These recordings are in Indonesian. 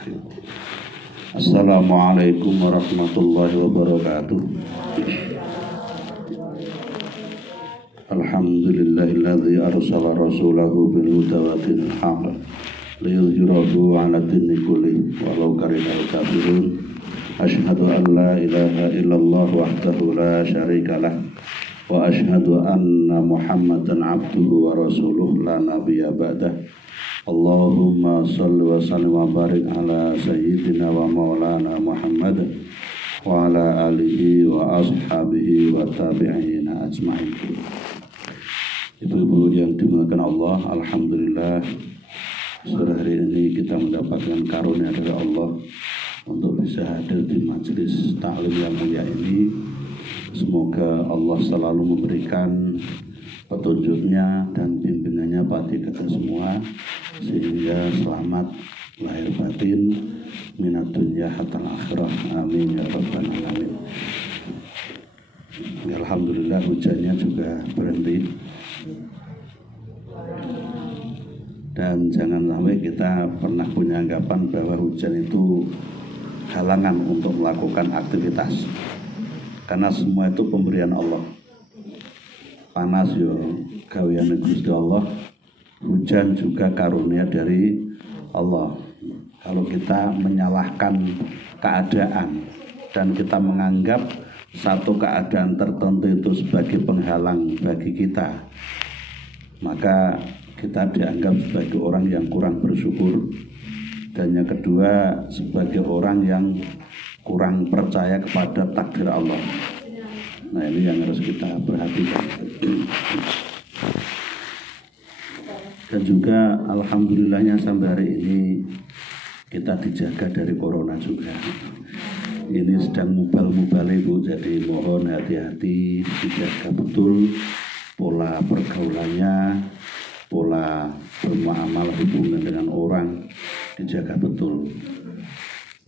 Bismillahirrahmanirrahim. Assalamualaikum warahmatullahi wabarakatuh. Alhamdulillahilladzi arsala rasulahu bil huda wa dinil haqq liyudhhirahu 'ala dini kulli walau karihal kafirun. Asyhadu an la ilaha illallah wahdahu la syarika lah wa asyhadu anna Muhammadan abduhu wa rasuluh la nabiyya ba'dah. Allahumma shalli wa sallim wa barik ala sayyidina wa maulana Muhammad wa ala alihi wa ashabihi wa tabi'ina ajma'in. Ibu-ibu yang dimuliakan Allah, alhamdulillah sore hari ini kita mendapatkan karunia dari Allah untuk bisa hadir di majelis taklim yang mulia ini. Semoga Allah selalu memberikan petunjuknya dan bimbingannya pada kita semua, sehingga selamat lahir batin minat dunya hatal akhirah. Amin ya rabbal alamin. Alhamdulillah hujannya juga berhenti. Dan jangan sampai kita pernah punya anggapan bahwa hujan itu halangan untuk melakukan aktivitas, karena semua itu pemberian Allah. Panas yo gaweane Gusti Allah, hujan juga karunia dari Allah. Kalau kita menyalahkan keadaan dan kita menganggap satu keadaan tertentu itu sebagai penghalang bagi kita, maka kita dianggap sebagai orang yang kurang bersyukur, dan yang kedua sebagai orang yang kurang percaya kepada takdir Allah. Nah, ini yang harus kita perhatikan. Dan juga alhamdulillahnya sampai hari ini kita dijaga dari corona juga. Ini sedang mubal-mubal Ibu, jadi mohon hati-hati, dijaga betul pola pergaulannya, pola bermuamalah hubungan dengan orang, dijaga betul.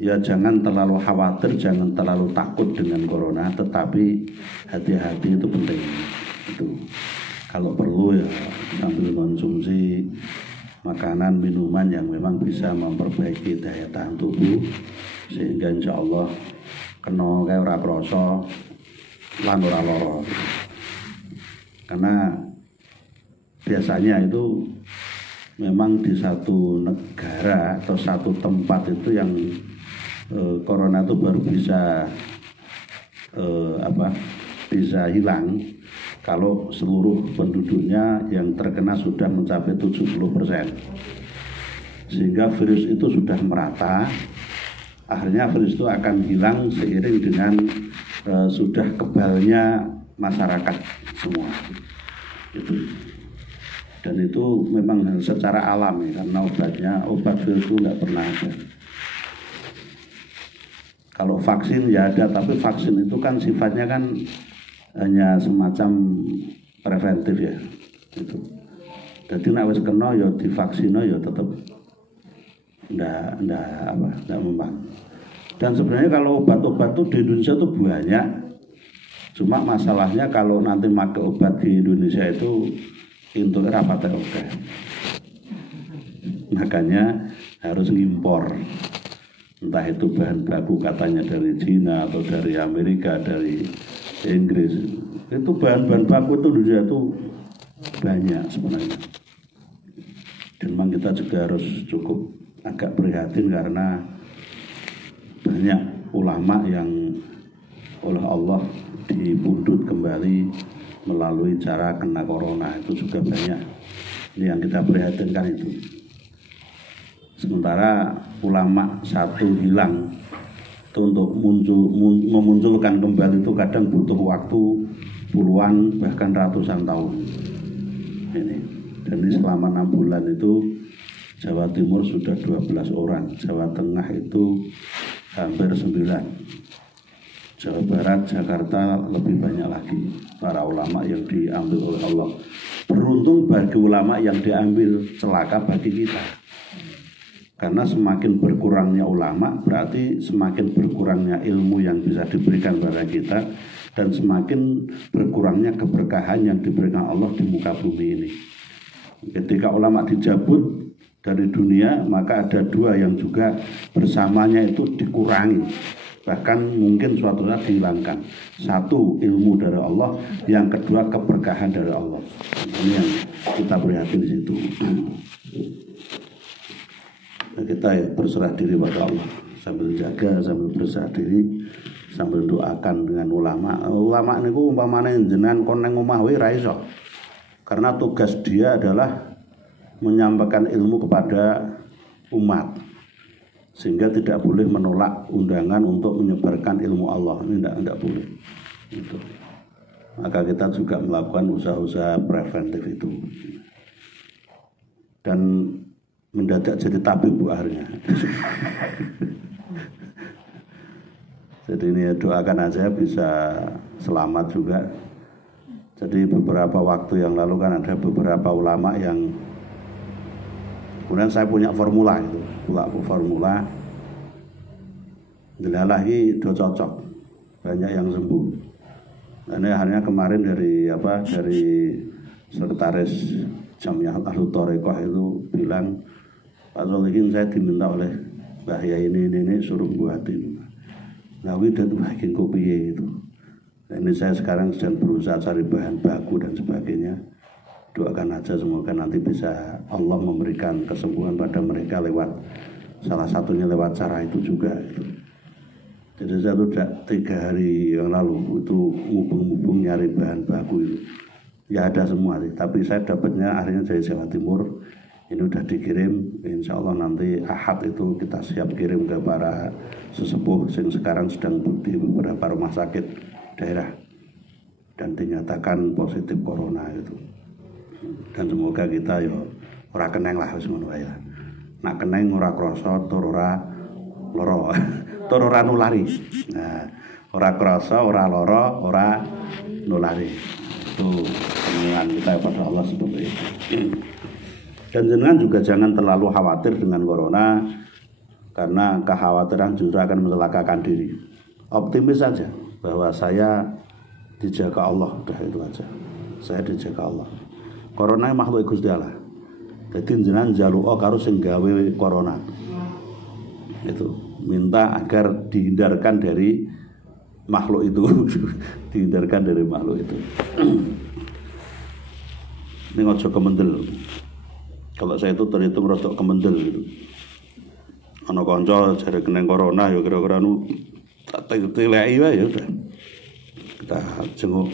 Ya jangan terlalu khawatir, jangan terlalu takut dengan corona, tetapi hati-hati itu penting. Itu kalau perlu ya sambil konsumsi makanan, minuman yang memang bisa memperbaiki daya tahan tubuh, sehingga insya Allah kena kayak ora krasa lan ora lara. Karena biasanya itu memang di satu negara atau satu tempat itu yang corona itu baru bisa bisa hilang kalau seluruh penduduknya yang terkena sudah mencapai 70%, sehingga virus itu sudah merata. Akhirnya virus itu akan hilang seiring dengan sudah kebalnya masyarakat semua itu. Dan itu memang secara alami, karena obat virus itu nggak pernah ada. Kalau vaksin ya ada, tapi vaksin itu kan sifatnya kan hanya semacam preventif ya. Itu. Jadi nek wis kena ya divaksin ya tetap enggak memang. Dan sebenarnya kalau obat-obat itu di Indonesia itu banyak. Cuma masalahnya kalau nanti pakai obat di Indonesia itu untuk rapat oke. Makanya harus ngimpor. Entah itu bahan baku katanya dari Cina atau dari Amerika, dari Inggris. Itu bahan-bahan baku itu Indonesia itu banyak sebenarnya. Dan memang kita juga harus cukup agak prihatin karena banyak ulama yang oleh Allah dipundut kembali melalui cara kena corona, itu juga banyak. Ini yang kita prihatinkan itu. Sementara ulama satu hilang itu untuk memunculkan kembali itu kadang butuh waktu puluhan bahkan ratusan tahun. Ini. Dan ini selama 6 bulan itu Jawa Timur sudah 12 orang, Jawa Tengah itu hampir 9, Jawa Barat, Jakarta lebih banyak lagi para ulama yang diambil oleh Allah. Beruntung bagi ulama yang diambil, celaka bagi kita. Karena semakin berkurangnya ulama berarti semakin berkurangnya ilmu yang bisa diberikan kepada kita, dan semakin berkurangnya keberkahan yang diberikan Allah di muka bumi ini. Ketika ulama dicabut, dari dunia, maka ada dua yang juga bersamanya itu dikurangi, bahkan mungkin suatu saat dihilangkan. Satu, ilmu dari Allah, yang kedua keberkahan dari Allah. Ini yang kita prihatin di situ. Nah, kita ya berserah diri pada Allah, sambil jaga, sambil berserah diri, sambil doakan dengan ulama. Ulama niku umpamane jenengan kon nang omah wae ra iso. Karena tugas dia adalah menyampaikan ilmu kepada umat, sehingga tidak boleh menolak undangan untuk menyebarkan ilmu Allah. Ini tidak boleh. Gitu. Maka kita juga melakukan usaha-usaha preventif itu, dan mendadak jadi tabib bu akhirnya. Jadi ini doakan aja bisa selamat juga. Jadi beberapa waktu yang lalu kan ada beberapa ulama yang kemudian saya punya formula itu, formula lagi do cocok, banyak yang sembuh. Dan akhirnya kemarin dari sekretaris Jamiah Ahlul Thariqah itu bilang, Pak Solihin, saya diminta oleh Mbah Yai ini suruh buatin. Nah, udah bikin kopi itu. Nah, ini saya sekarang sedang berusaha cari bahan baku dan sebagainya. Doakan aja semoga nanti bisa Allah memberikan kesembuhan pada mereka lewat salah satunya lewat cara itu juga. Jadi saya sudah 3 hari yang lalu itu ngubung-ngubung nyari bahan baku itu. Ya ada semua sih, tapi saya dapatnya akhirnya dari Jawa Timur. Ini udah dikirim, insya Allah nanti Ahad itu kita siap kirim ke para sesepuh yang sekarang sedang di beberapa rumah sakit daerah dan dinyatakan positif corona itu. Dan semoga kita yo ora keneng lah wis ngono ya. Nak keneng ora krasa tur ora lara, tur ora nulari. Nah, ora krasa, ora lara, ora nulari. Itu pengenalan kita pada Allah seperti itu. Dan jenengan juga jangan terlalu khawatir dengan corona, karena kekhawatiran justru akan mencelakakan diri. Optimis saja bahwa saya dijaga Allah, udah itu aja. Saya dijaga Allah. Corona makhluk Gusti Allah. Jadi jenengan njaluk karo sing gawe corona. Itu minta agar dihindarkan dari makhluk itu. Dihindarkan dari makhluk itu. Ini ojo kemendel. Kalau saya itu terhitung rodok kemendel gitu. Ana kanca jare kena corona ya kira-kira nu tak teleki wae ya udah. Kita jenguk.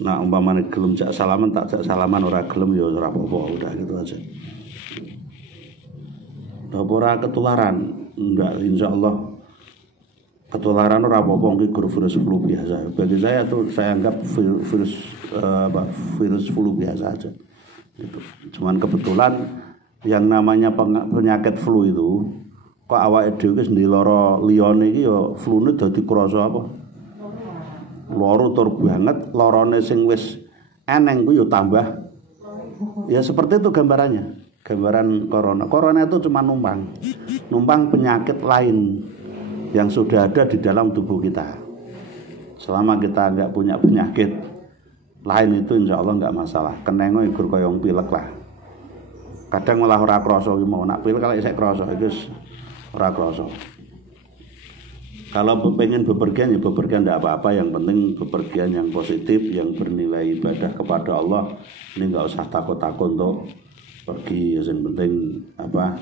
Nah umpamanya gelem jak salaman tak jak salaman, ora gelem ya ora apa-apa, udah gitu aja. Ora ketularan, enggak, insyaallah ketularan ora apa-apa, iki virus flu biasa. Bagi saya tuh saya anggap virus flu biasa aja. Gitu. Cuman kebetulan yang namanya penyakit flu itu kok awake dhewe wis ndiloro liyane iki ya flune dadi krasa apa? Loro tur banget, lorone sing wis eneng ku yo tambah. Ya seperti itu gambarannya. Gambaran corona. Corona itu cuma numpang penyakit lain yang sudah ada di dalam tubuh kita. Selama kita enggak punya penyakit lain itu insya Allah enggak masalah. Kenengo ikur koyong pilek lah. Kadang malah ora krasa ki mau nak pilek kalau isek krasa itu ora krasa. Kalau pengen bepergian ya bepergian tidak apa-apa, yang penting bepergian yang positif, yang bernilai ibadah kepada Allah. Ini nggak usah takut-takut untuk pergi, yang penting apa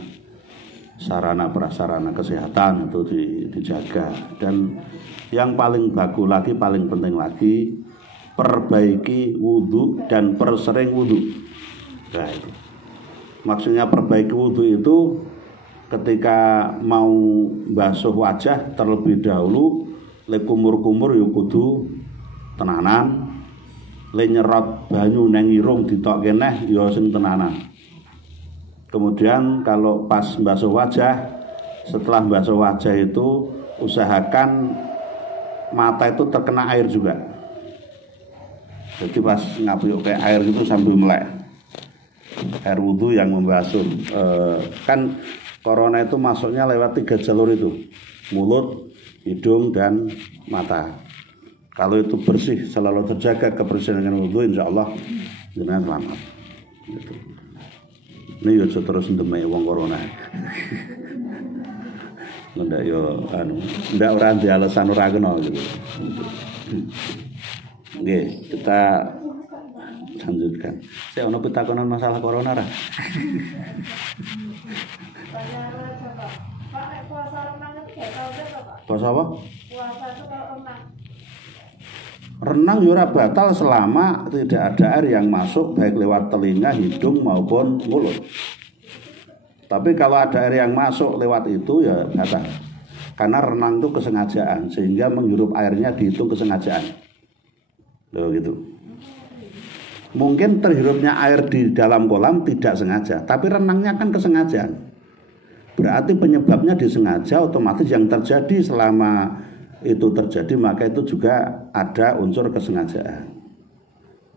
sarana prasarana kesehatan itu dijaga. Dan yang paling bagus lagi, paling penting lagi, perbaiki wudhu dan persering wudhu. Nah, itu. Maksudnya perbaiki wudhu itu ketika mau basuh wajah terlebih dahulu, le kumur-kumur yo kudu tenanan, le nyerot banyu nang irung ditok keneh yo sing tenanan. Kemudian kalau pas basuh wajah, setelah basuh wajah itu usahakan mata itu terkena air juga. Jadi pas ngapiyuk kayak air itu sambil melek. Air wudhu yang membasuh kan corona itu masuknya lewat 3 jalur itu, mulut, hidung, dan mata. Kalau itu bersih, selalu terjaga kebersihan dengan wudhu, insya Allah jenengan selamat. Gitu. Ini yo terus ndemek wong corona. Ndak yo ndak ora di alasan ora kena gitu. Oke, kita lanjutkan. Saya ono pitakonan masalah corona ra? Puasa apa? Puasa itu kalau renang. Renang ora batal selama tidak ada air yang masuk baik lewat telinga, hidung maupun mulut. Tapi kalau ada air yang masuk lewat itu ya batal. Karena renang itu kesengajaan, sehingga menghirup airnya dihitung kesengajaan. Loh gitu. Mungkin terhirupnya air di dalam kolam tidak sengaja, tapi renangnya kan kesengajaan. Berarti penyebabnya disengaja, otomatis yang terjadi selama itu terjadi maka itu juga ada unsur kesengajaan.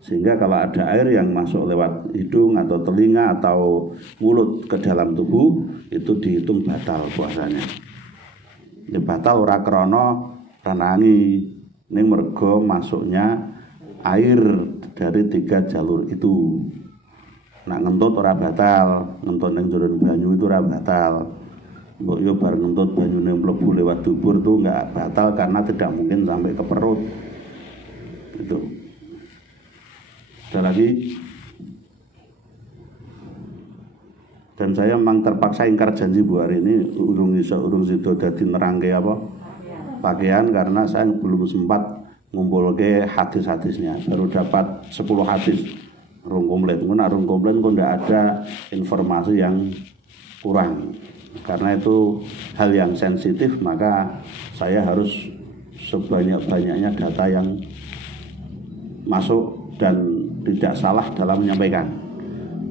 Sehingga kalau ada air yang masuk lewat hidung atau telinga atau mulut ke dalam tubuh, itu dihitung batal puasanya. Ya batal ora krana renangi, ning mergo masuknya air dari 3 jalur itu. Nak ngentut ora batal, ngentut ning jero banyu itu ora batal. Mbok yo bar ngentut banyune mlebu lewat dubur tuh enggak batal karena tidak mungkin sampai ke perut. Itu. Ada lagi. Dan saya memang terpaksa ingkar janji Bu hari ini urung sido dadi nerangke apa? Pakaian karena saya belum sempat ngumpulke hadis-hadisnya. Baru dapat 10 hadis. Rung komplit, rung komplit kok tidak ada informasi yang kurang. Karena itu hal yang sensitif, maka saya harus sebanyak-banyaknya data yang masuk dan tidak salah dalam menyampaikan.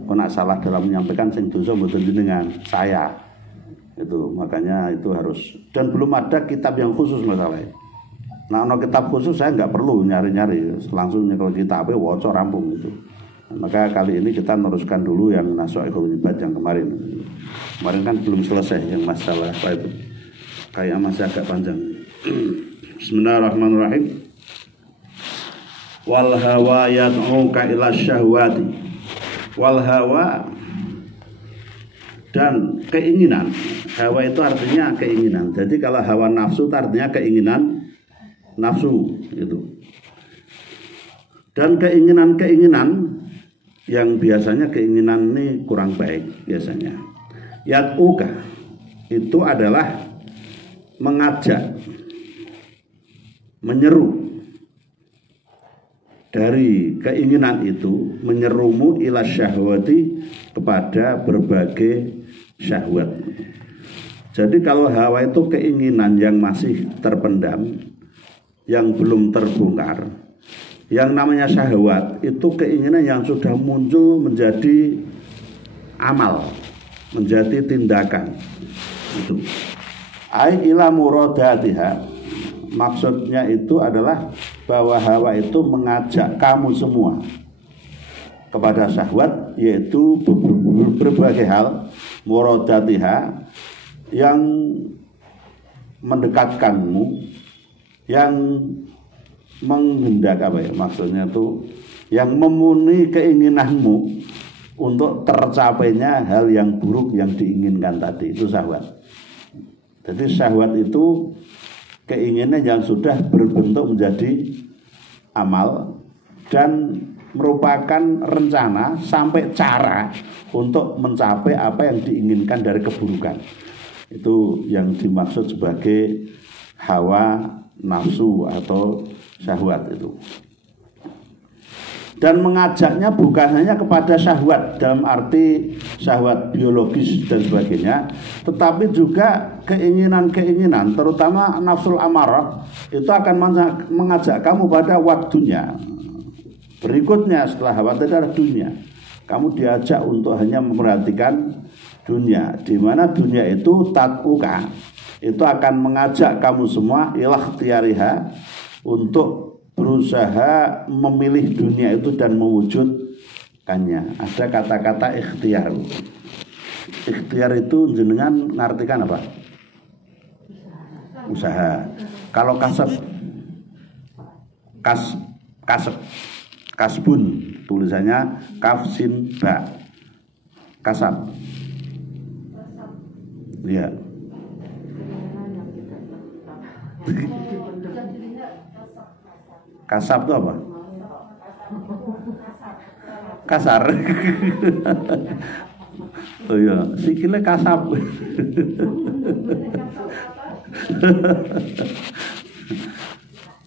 Kok nak salah dalam menyampaikan sing dosa mboten jenengan, saya. Itu makanya itu harus, dan belum ada kitab yang khusus masalahnya. Nah, ono kitab khusus saya nggak perlu nyari-nyari, langsung nyekel kitab waca rampung gitu. Maka kali ini kita neruskan dulu yang Nasoihul Ibad yang kemarin. Kemarin kan belum selesai yang masalah apa itu. Kayak masih agak panjang. Bismillahirrahmanirrahim. Wal hawa yad'uka ila syahwati. Wal hawa dan keinginan. Hawa itu artinya keinginan. Jadi kalau hawa nafsu itu artinya keinginan nafsu itu. Dan keinginan-keinginan yang biasanya keinginan ini kurang baik biasanya. Yad'uka itu adalah mengajak, menyeru. Dari keinginan itu menyerumu ila syahwati kepada berbagai syahwat. Jadi kalau hawa itu keinginan yang masih terpendam, yang belum terbongkar. Yang namanya syahwat itu keinginan yang sudah muncul menjadi amal, menjadi tindakan. Itu. Ai ila muradatiha. Maksudnya itu adalah bahwa hawa itu mengajak kamu semua kepada syahwat, yaitu berbagai hal muradatiha yang mendekatkanmu, yang menghendak apa ya maksudnya itu yang memenuhi keinginanmu untuk tercapainya hal yang buruk yang diinginkan tadi, itu syahwat. Jadi syahwat itu keinginan yang sudah berbentuk menjadi amal dan merupakan rencana sampai cara untuk mencapai apa yang diinginkan dari keburukan. Itu yang dimaksud sebagai hawa nafsu atau syahwat itu. Dan mengajaknya bukan hanya kepada syahwat dalam arti syahwat biologis dan sebagainya, tetapi juga keinginan-keinginan, terutama nafsul amarah itu akan mengajak kamu pada waktunya. Berikutnya setelah hawa itu adalah dunia. Kamu diajak untuk hanya memperhatikan dunia, di mana dunia itu tat'uka, itu akan mengajak kamu semua ilah tiariha untuk berusaha memilih dunia itu dan mewujudkannya. Ada kata-kata ikhtiar. Ikhtiar itu jenengan ngartikan apa? Usaha. Kalau kasab, kasbun tulisannya kaf sin ba. Kasab. Iya. Kasab itu apa? Kasar. Oh iya, sikile kasab.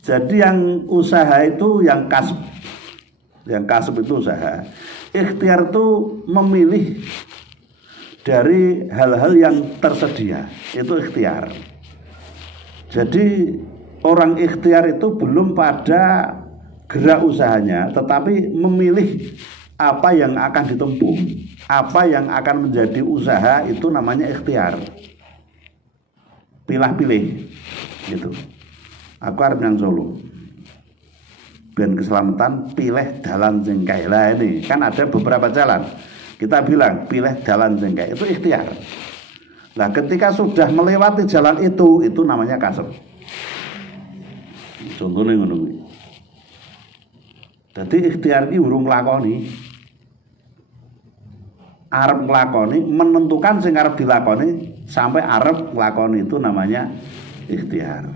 Jadi yang usaha itu yang kasb. Yang kasb itu usaha. Ikhtiar itu memilih dari hal-hal yang tersedia. Itu ikhtiar. Jadi orang ikhtiar itu belum pada gerak usahanya, tetapi memilih apa yang akan ditempuh, apa yang akan menjadi usaha, itu namanya ikhtiar. Pilih-pilih gitu. Aku arep nang Solo. Ben keselamatan pilih jalan jengkai. Lah ini kan ada beberapa jalan. Kita bilang pilih jalan jengkai, itu ikhtiar. Nah, ketika sudah melewati jalan itu namanya kasab. Contohnya ngono kuwi. Dadi ikhtiar iki urung nglakoni. Arep nglakoni, menentukan sing arep dilakoni sampai arep nglakoni, itu namanya ikhtiar.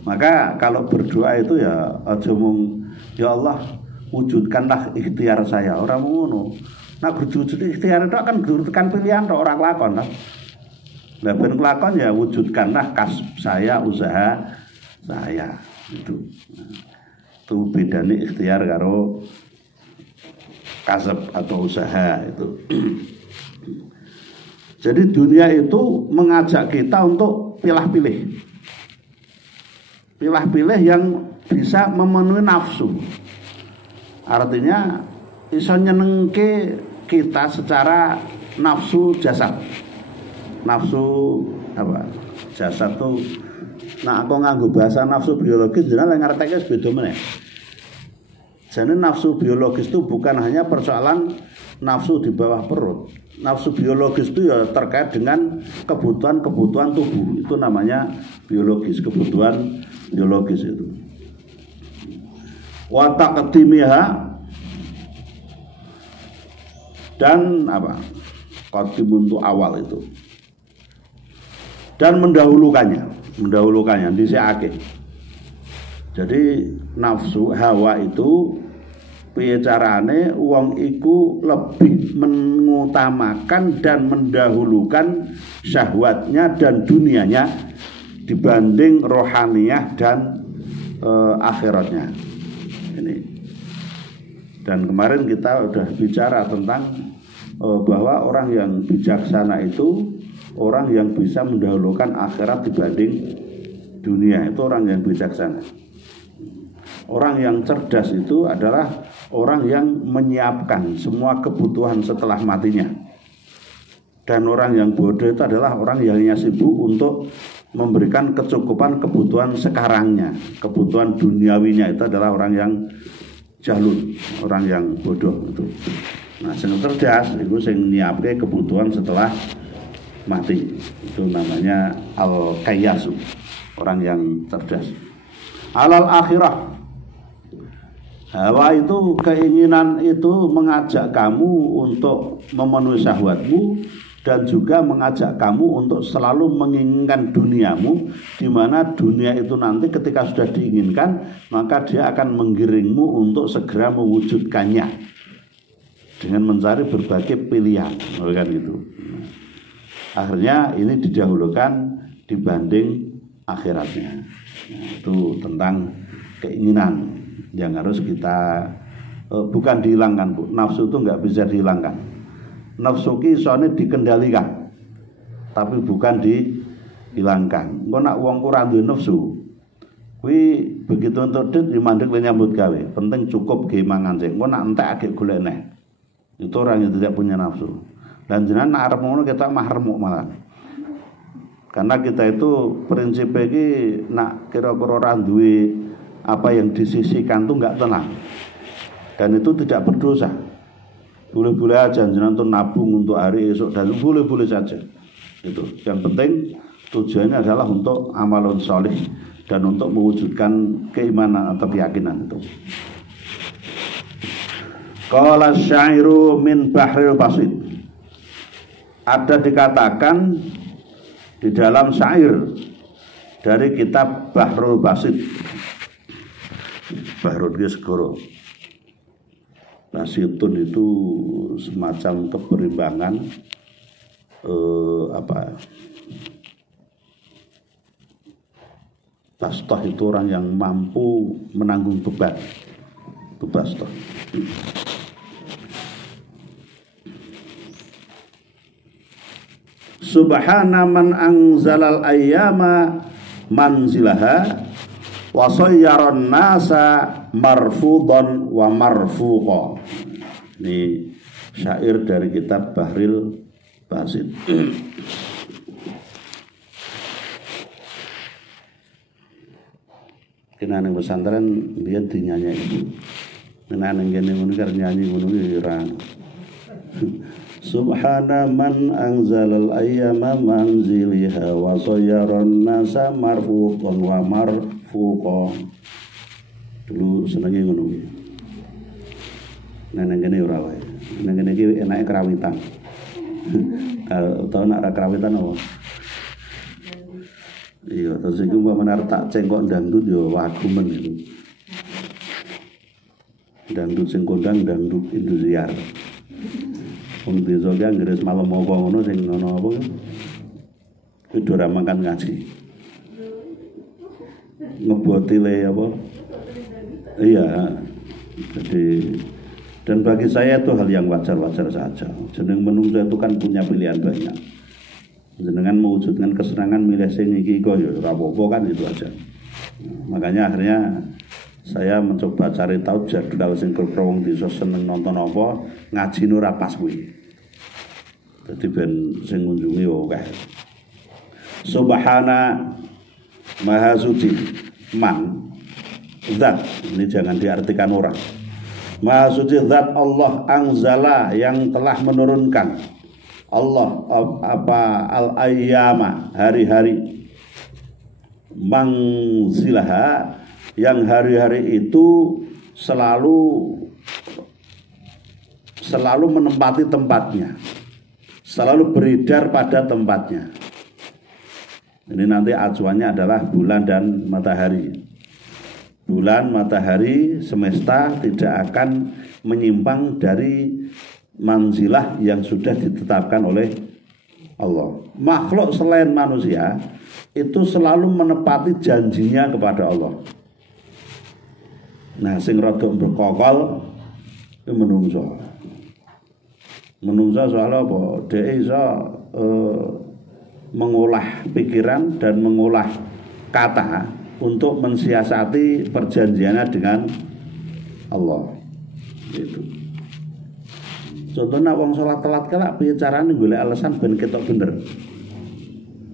Maka kalau berdoa itu ya aja mung ya Allah wujudkanlah ikhtiar saya, ora ngono. Nah wujud ikhtiar itu akan wujudkan pilihan orang lakon. Lah ben kelakon ya wujudkanlah kasb saya, usaha saya. Itu bedane ikhtiar karo kasab atau usaha itu. Jadi dunia itu mengajak kita untuk pilih-pilih. Pilih-pilih yang bisa memenuhi nafsu. Artinya iso nyenengke kita secara nafsu jasad. Nafsu apa? Jasad tuh nah aku nganggo bahasa nafsu biologis jenengan ngerteke beda meneh. Jadi nafsu biologis itu bukan hanya persoalan nafsu di bawah perut. Nafsu biologis itu ya terkait dengan kebutuhan-kebutuhan tubuh. Itu namanya biologis, kebutuhan biologis itu. Wa taqdimiha dan apa? Qadimun itu awal itu. Dan mendahulukannya dhisikake. Jadi nafsu hawa itu piye carane wong iku lebih mengutamakan dan mendahulukan syahwatnya dan dunianya dibanding rohaniyah dan akhiratnya. Ini. Dan kemarin kita sudah bicara tentang bahwa orang yang bijaksana itu orang yang bisa mendahulukan akhirat dibanding dunia, itu orang yang bijaksana. Orang yang cerdas itu adalah orang yang menyiapkan semua kebutuhan setelah matinya. Dan orang yang bodoh itu adalah orang yang hanya sibuk untuk memberikan kecukupan kebutuhan sekarangnya. Kebutuhan duniawinya itu adalah orang yang jalun, orang yang bodoh itu. Nah, sing cerdas itu sing nyiapke kebutuhan setelah mati. Itu namanya al-qayyasu, orang yang cerdas. Alal akhirah. Hawa itu keinginan itu mengajak kamu untuk memenuhi syahwatmu dan juga mengajak kamu untuk selalu menginginkan duniamu, di mana dunia itu nanti ketika sudah diinginkan maka dia akan menggiringmu untuk segera mewujudkannya dengan mencari berbagai pilihan, kan gitu. Akhirnya ini didahulukan dibanding akhiratnya. Itu tentang keinginan yang harus kita bukan dihilangkan, Bu. Nafsu itu nggak bisa dihilangkan. Nafsu ki soalnya dikendalikan, tapi bukan dihilangkan. Engko nak wong ora duwe nafsu, kuwi begitu entuk dit mandek nyambut gawe. Penting cukup ge mangan sing. Engko nak entek agek golek neh. Itu orang yang tidak punya nafsu. Dan jenengan nak arep ngono kita mah remuk malah. Karena kita itu prinsip iki nak kira-kira ora duwe apa yang disisihkan itu enggak tenang. Dan itu tidak berdosa. Boleh-boleh aja jenengan tuh nabung untuk hari esok dan boleh-boleh saja. Itu. Yang penting tujuannya adalah untuk amalun sholih dan untuk mewujudkan keimanan atau keyakinan itu. Qala syairu min bahril basit. Ada dikatakan di dalam syair dari kitab Bahrul Basit. Bahrul itu segoro. Basitun itu semacam keberimbangan Bastoh itu orang yang mampu menanggung beban. Itu bastoh. Subhana man anzalal ayyama manzilaha wa sayyaran nasa marfudan wa marfuqa. Ini syair dari kitab Bahril Basit. Kena nang pesantren biyen dinyanyi itu. Kena nang kene ngono karo nyanyi ngono ora. Subhana man anzalal ayyama manziliha wa sayyaran nasa marfuqan wa marfuqa. Dulu senenge ngono kuwi. Nang kene ora wae. Nang kene iki enake kerawitan. Kalau tau nak ra kerawitan apa? Iya, terus iku mbok menar tak cengkok dangdut yo wagumen itu. Dangdut sing kondang dangdut Indosiar. Wong desa ki anggere malam apa ngono sing ono apa ki. Kudu ora makan ngaji. Ngeboti le apa? Iya. Jadi dan bagi saya itu hal yang wajar-wajar saja. Jeneng menungso itu kan punya pilihan banyak. Jenengan mewujudkan kesenangan milih sing iki kok ya ora apa-apa kan itu aja. Makanya akhirnya saya mencoba cari tahu jadwal sing kira wong desa seneng nonton apa, ngaji ora pas kuwi. Dadi ben sing ngunjungi akeh. Subhana Maha Suci Man Zat, ini jangan diartikan orang. Maha Suci Zat Allah Anzala yang telah menurunkan. Allah al-ayyama hari-hari mangzilaha yang hari-hari itu selalu menempati tempatnya, selalu beredar pada tempatnya. Ini nanti acuannya adalah bulan dan matahari. Bulan, matahari, semesta tidak akan menyimpang dari manzilah yang sudah ditetapkan oleh Allah. Makhluk selain manusia itu selalu menepati janjinya kepada Allah. Nah, sing rada berkokol itu menungso. Menungso soal apa? Dia iso mengolah pikiran dan mengolah kata untuk mensiasati perjanjiannya dengan Allah. Gitu. Contohnya wong sholat telat kala piye carane golek alasan ben ketok bener.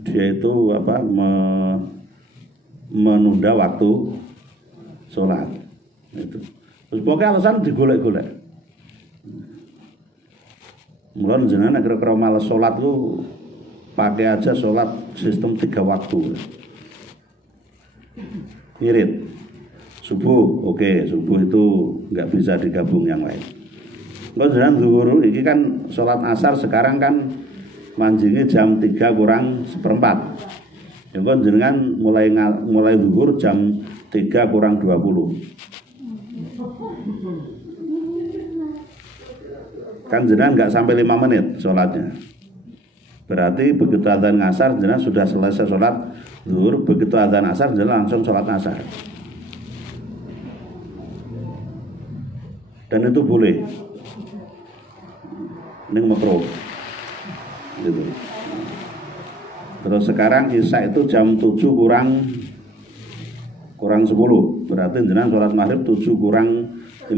Dia itu menunda waktu sholat. Itu. Terus pokoknya alasan digolek-golek. Mulane jenengan nek kira-kira males sholat ku pakai aja sholat sistem 3 waktu. Irit. Subuh, oke, subuh itu nggak bisa digabung yang lain. Kalau jenengan zuhur ini kan sholat asar sekarang kan manjingnya jam 3 kurang seperempat. Ya kan jenengan mulai zuhur jam 3 kurang 20. Kan jenengan nggak sampai 5 menit sholatnya. Berarti begitu adzan asar jenengan sudah selesai sholat zuhur, begitu adzan asar jenengan langsung sholat asar. Dan itu boleh. Ini makruh gitu. Terus sekarang isya itu jam 7 kurang 10. Berarti jenengan sholat maghrib 7 kurang 15.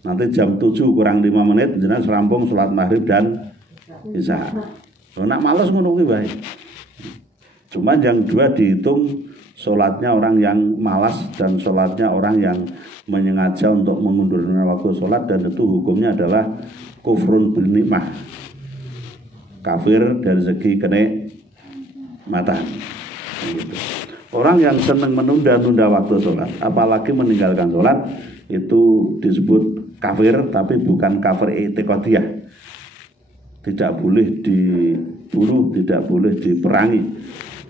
Nanti jam 7 kurang 5 menit jenengan serampung sholat maghrib dan isya. Kalau nak males ngono kuwi bae. Cuma yang dua dihitung sholatnya orang yang malas dan sholatnya orang yang menyengaja untuk mengundurkan waktu sholat, dan itu hukumnya adalah kufrun bil nikmah, kafir dari segi kenikmatan. Orang yang senang menunda-nunda waktu sholat, apalagi meninggalkan sholat, itu disebut kafir, tapi bukan kafir i'tiqadiyah. Tidak boleh dibunuh, tidak boleh diperangi,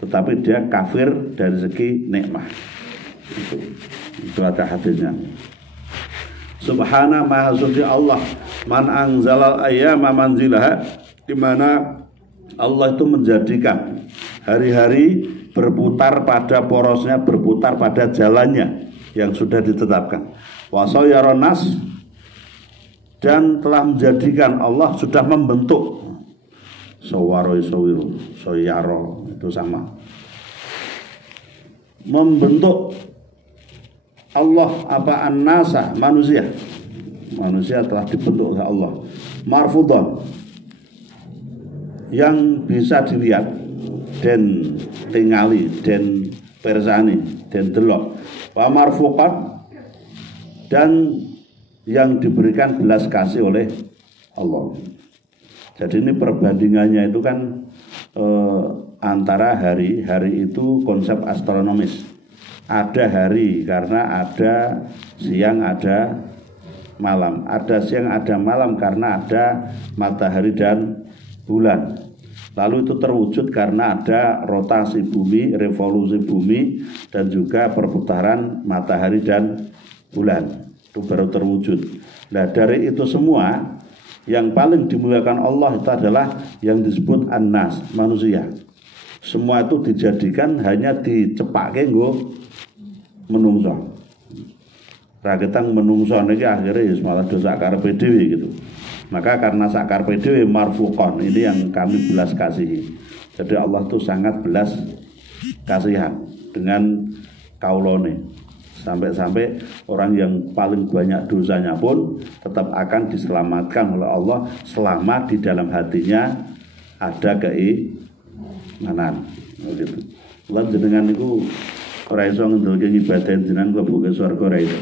tetapi dia kafir dari segi nikmah. Itu ada hadisnya. Subhana maha suci Allah, man anzalal ayyama manzilaha, di mana Allah itu menjadikan hari-hari berputar pada porosnya, berputar pada jalannya yang sudah ditetapkan. Wa sayyaron nas, dan telah menjadikan Allah sudah membentuk. Sawaro sawiru, soyaro itu sama. Membentuk Allah apa an-nasa, manusia. Manusia telah dibentuk oleh Allah. Marfudon, yang bisa dilihat dan tingali dan persani dan delok. Wa marfuqan, dan yang diberikan belas kasih oleh Allah. Jadi ini perbandingannya itu kan antara hari itu konsep astronomis. Ada hari karena ada siang, ada malam. Ada siang, ada malam karena ada matahari dan bulan. Lalu itu terwujud karena ada rotasi bumi, revolusi bumi, dan juga perputaran matahari dan bulan. Itu baru terwujud. Nah, dari itu semua yang paling dimuliakan Allah itu adalah yang disebut an-nas, manusia. Semua itu dijadikan hanya dicepake nggo menungso. Ra ketang menungso niki akhirnya malah dosa karepe dhewe gitu. Maka karena sakar PDW marfuqon, ini yang kami belas kasihi. Jadi Allah itu sangat belas kasihan dengan kaulone. Sampai-sampai orang yang paling banyak dosanya pun tetap akan diselamatkan oleh Allah selama di dalam hatinya ada keimanan. Begitu. Lan jenengan niku ora iso ngendhalke ibadah jenengan mlebu swarga ora iso.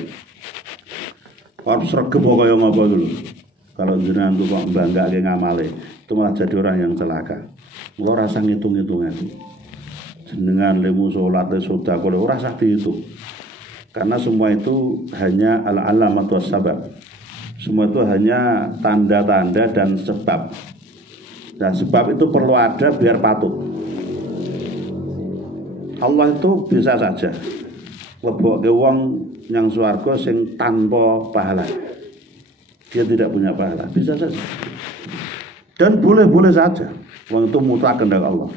Ora sregep kaya ngapa iku lho. Kalau jenengan tuh kok banggake ngamale, itu malah jadi orang yang celaka. Mula rasa ngitung-hitungan. Jenengan lemu salat sedekah ora usah dihitung. Karena semua itu hanya al-alamat was sabab. Semua itu hanya tanda-tanda dan sebab. Dan sebab itu perlu ada biar patut. Allah itu bisa saja lebokke wong yang swarga sing tanpa pahala. Dia tidak punya pahala, bisa saja. Dan boleh-boleh saja. Wong itu mutlak kehendak Allah.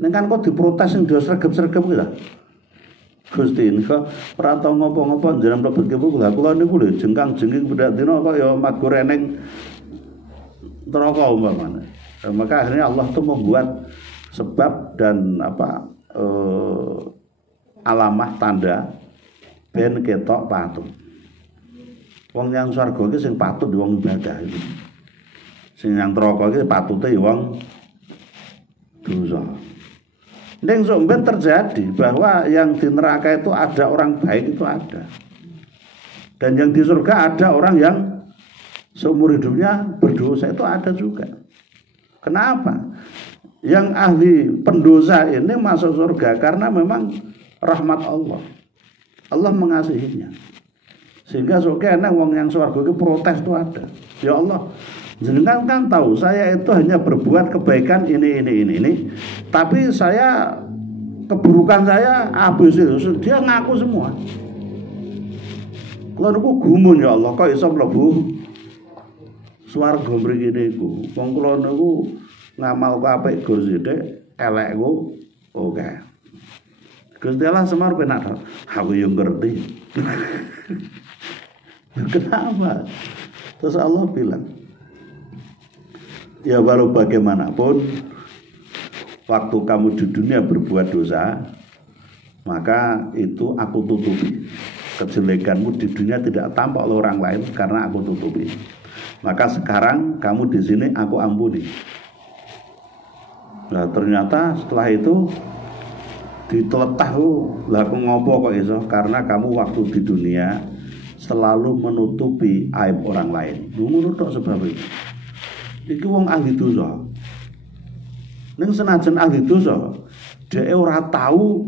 Nek kan kok diprotes sing dia sregep-sregep kuwi lho. Gusti nika ora tau ngopo-ngopo jenengan mlebet kula. Kula niku lho jengkang-jengking bedak dina kok ya magur eneng neraka umpamane. Maka akhirnya Allah itu membuat sebab dan alamah tanda ben ketok patut. Wong yang swarga iki sing patut wong ibadah iki. Sing yang neraka iki patute wong dosa. Ning sampeyan terjadi bahwa yang di neraka itu ada orang baik, itu ada. Dan yang di surga ada orang yang seumur hidupnya berdosa, itu ada juga. Kenapa? Yang ahli pendosa ini masuk surga karena memang rahmat Allah. Allah mengasihinya. Sehingga surga enak wong yang swarga itu protes itu ada. Ya Allah, jenengan kan tahu saya itu hanya berbuat kebaikan ini. Tapi saya keburukan saya ABC. Dia ngaku semua. Kalau niku gumun ya Allah, kok iso mlebu swarga mriki niku. Wong kula niku ngamal apik gur sithik, elekku oke. Gusti Allah semar penak. Aku yo ngerti. Kenapa? Terus Allah bilang, ya walau bagaimanapun waktu kamu di dunia berbuat dosa, maka itu aku tutupi. Kejelekanmu di dunia tidak tampak oleh orang lain karena aku tutupi. Maka sekarang kamu di sini aku ampuni. Nah ternyata setelah itu diteletak, lah aku ngopo kok iso? Karena kamu waktu di dunia selalu menutupi aib orang lain. Ngono tok sebab itu. Iki wong ahli dosa. Ning senajan ahli dosa, dhek ora tau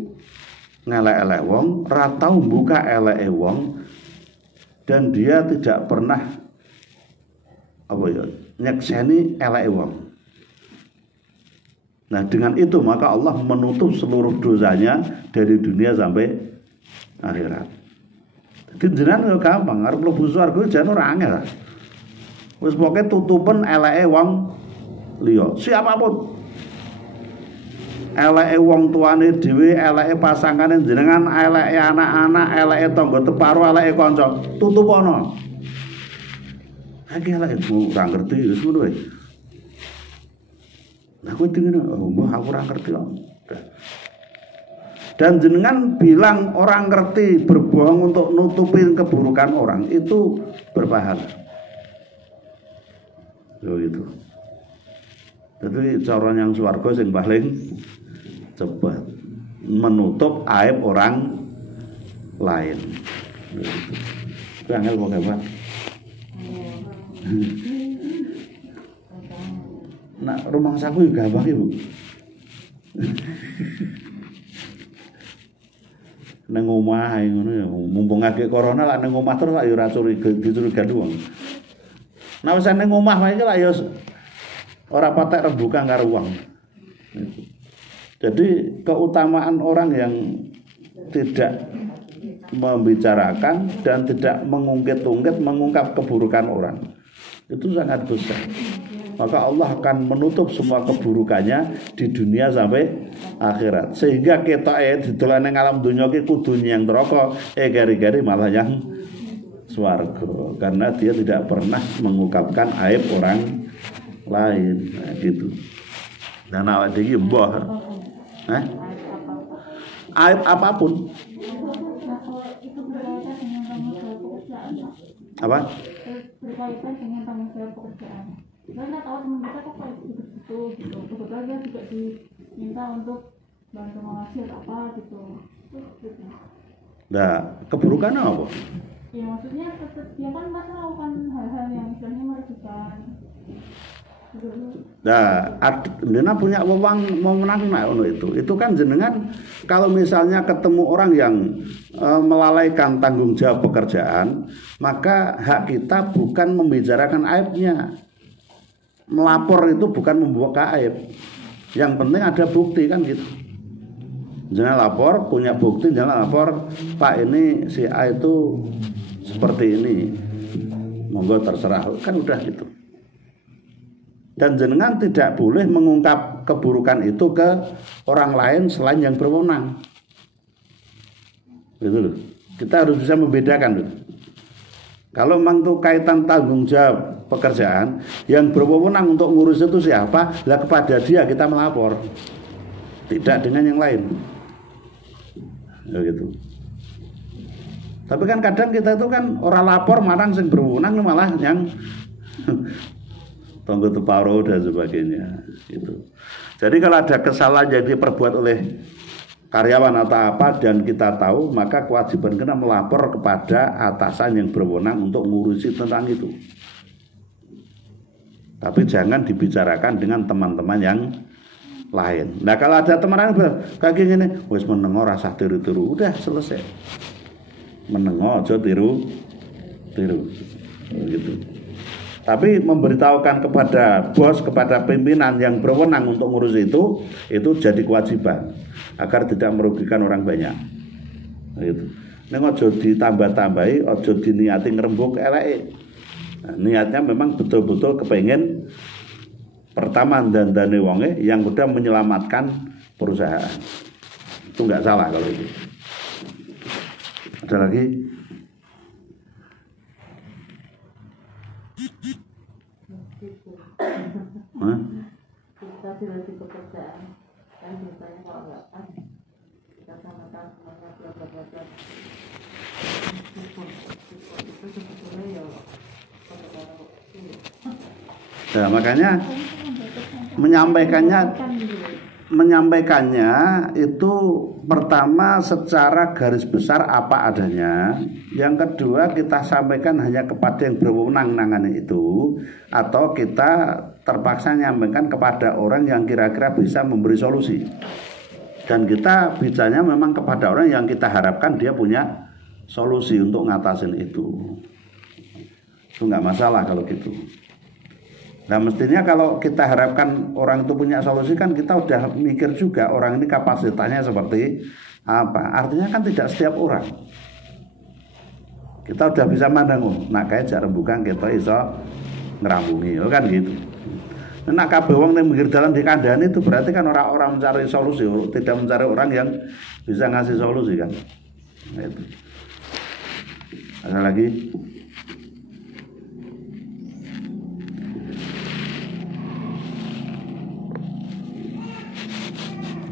ngelek-elek wong, ora tau mbuka eleke wong, dan dia tidak pernah nyekseni eleke wong. Nah, dengan itu maka Allah menutup seluruh dosanya dari dunia sampai akhirat. Jadi jenengan yo gampang, arep mlebu swarga jan ora angel. Wis pokoke tutupen eleke wong liya, siapapun. Eleke wong tuane dhewe, eleke pasangane jenengan, eleke anak-anak, eleke tangga teparo, eleke kanca, tutupono. Iki eleke ora ngerti wis ngono wae. Nah, kowe dingene, mbah aku ora ngerti kok. Dan jenengan bilang orang ngerti berbohong untuk nutupin keburukan orang itu berpahala. Gitu. Jadi cara yang swarga sing paling cepat menutup aib orang lain. Itu angel kok Pak. Nah, rumah saku juga gampang Ibu. Nang omah ae ngono ya, mumpung agek corona lak nang omah terus lak ya ora dicuriga doang. Nah wis nang omah wae iki lak ya ora patek rebukan karo wong. Jadi keutamaan orang yang tidak membicarakan dan tidak mengungkit-ungkit mengungkap keburukan orang itu sangat besar. Maka Allah akan menutup semua keburukannya di dunia sampai akhirat. Sehingga kita didolane alam dunya ki kudu nyang neraka, gari-gari malah yang swarga karena dia tidak pernah mengungkapkan aib orang lain. Nah, gitu. Dan awak iki mbah. Aib apapun. Apa? Berkaitan dengan tanggung jawab pekerjaan. Karena tahu teman kita kok kayak gitu. Kebetulan dia juga diminta untuk bantu mengawasi apa gitu. Nah, keburukan apa? Ya maksudnya dia kan masih melakukan hal-hal yang istilahnya merugikan. Nah, jenengan punya wewenang mau menang itu kan jenengan kalau misalnya ketemu orang yang melalaikan tanggung jawab pekerjaan, maka hak kita bukan membicarakan aibnya. Melapor itu bukan membuka aib. Yang penting ada bukti kan gitu. Jangan lapor, punya bukti, jangan lapor, Pak ini si A itu seperti ini. Monggo terserah, kan udah gitu. Dan jenengan tidak boleh mengungkap keburukan itu ke orang lain selain yang berwenang. Gitu loh. Kita harus bisa membedakan loh. Kalau memang itu kaitan tanggung jawab pekerjaan, yang berwenang untuk ngurus itu siapa? Lah kepada dia kita melapor. Tidak dengan yang lain. Ya gitu. Tapi kan kadang kita itu kan orang lapor marang sing berwenang malah yang tonggo teparo dan sebagainya itu. Jadi kalau ada kesalahan yang diperbuat oleh karyawan atau apa dan kita tahu, maka kewajiban kita melapor kepada atasan yang berwenang untuk ngurusi tentang itu. Tapi jangan dibicarakan dengan teman-teman yang lain. Nah kalau ada teman lain kayak gini, wis menengo rasa tiru-tiru, udah selesai. Menengo aja tiru gitu. Tapi memberitahukan kepada bos, kepada pimpinan yang berwenang untuk ngurus itu jadi kewajiban agar tidak merugikan orang banyak. Gitu. Ning aja ditambah-tambahi, aja diniati ngrembug eleke. Nah, niatnya memang betul-betul kepengen pertama dandane wonge yang udah menyelamatkan perusahaan. Itu enggak salah kalau itu. Ada lagi? Kita di pekerjaan kan biasanya kalau nggak pas kita sama-sama belajar itu sebetulnya ya. Nah, makanya menyampaikannya itu pertama secara garis besar apa adanya. Yang kedua kita sampaikan hanya kepada yang berwenang nangane itu, atau kita terpaksa nyampaikan kepada orang yang kira-kira bisa memberi solusi. Dan kita bicaranya memang kepada orang yang kita harapkan dia punya solusi untuk ngatasin itu. Itu nggak masalah kalau gitu. Nah mestinya kalau kita harapkan orang itu punya solusi kan kita udah mikir juga orang ini kapasitasnya seperti apa. Artinya kan tidak setiap orang. Kita udah bisa mandang, oh, nak kayak jak rembukan kita iso ngeramungi, kan gitu. Nak kabeh wong ning pinggir dalan dikandani itu berarti kan orang-orang mencari solusi, tidak mencari orang yang bisa ngasih solusi kan. Nah, itu. Ada lagi?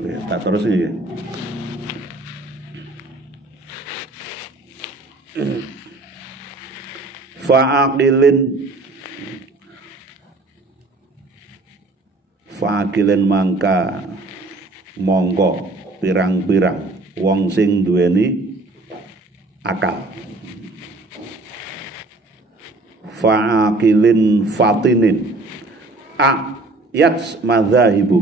Ya, tak terus ya. Fa'akilin mangka mongko pirang-pirang wong sing duweni akal. Fa'akilin fatinin ayat madzahibu.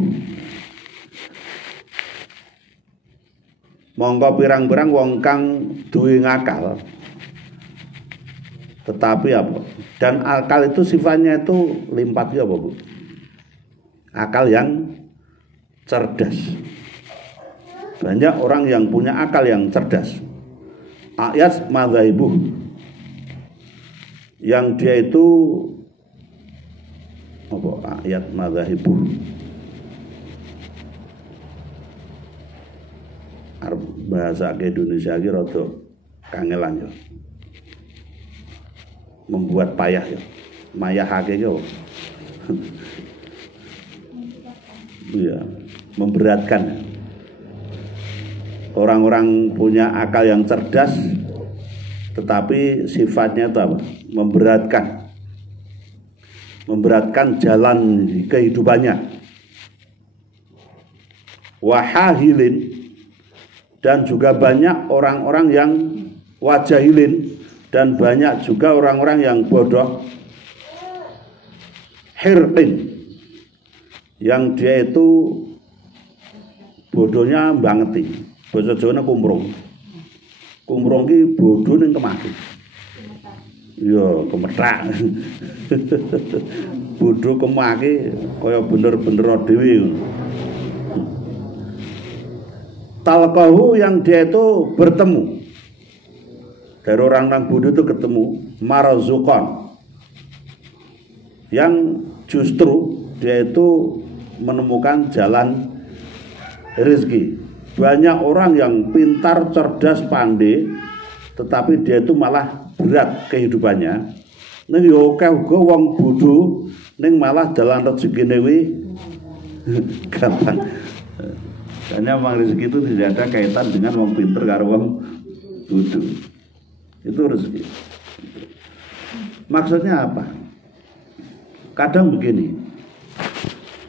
Mongko pirang-pirang wong kang duwe akal. Tetapi apa? Dan akal itu sifatnya itu limpatnya apa, Bu? Akal yang cerdas. Banyak orang yang punya akal yang cerdas. Ayat madzhabibuh, yang dia itu apa? Ayat madzhabibuh. Bahasa ke Indonesia iki rada kangelan ya. Membuat payah ya. Mayahake yo. Iya, memberatkan. Orang-orang punya akal yang cerdas tetapi sifatnya itu apa? Memberatkan. Memberatkan jalan kehidupannya. Wahahilin, dan juga banyak orang-orang yang wajahilin, dan banyak juga orang-orang yang bodoh. Hirqin, yang dia itu bodohnya bangeti. Basa Jawane kumprung. Kumprung ki bodoh ning kemaki. Iya, kemethak. Bodoh kemaki kaya bener-bener dhewe. Talqahu, yang dia itu bertemu. Dari orang bodoh itu ketemu marzuqan, yang justru dia itu menemukan jalan rezeki. Banyak orang yang pintar, cerdas, pandai, tetapi dia itu malah berat kehidupannya. Ning yo akeh uga wong bodho ning malah dalan rezekine kuwi gampang. Karena memang rezeki itu tidak ada kaitan dengan wong pinter karo wong bodoh. Itu rezeki. Maksudnya apa? Kadang begini,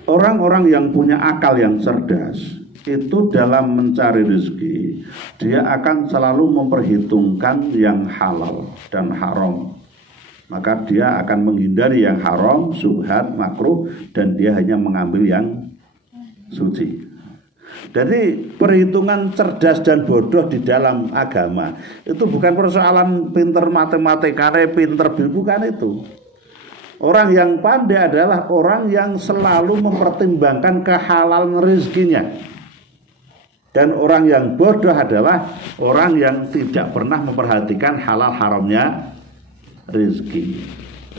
orang-orang yang punya akal yang cerdas itu dalam mencari rezeki, dia akan selalu memperhitungkan yang halal dan haram. Maka dia akan menghindari yang haram, syubhat, makruh, dan dia hanya mengambil yang suci. Jadi perhitungan cerdas dan bodoh di dalam agama itu bukan persoalan pinter matematika, pinter bukan itu. Orang yang pandai adalah orang yang selalu mempertimbangkan kehalalan rezekinya. Dan orang yang bodoh adalah orang yang tidak pernah memperhatikan halal haramnya rezeki.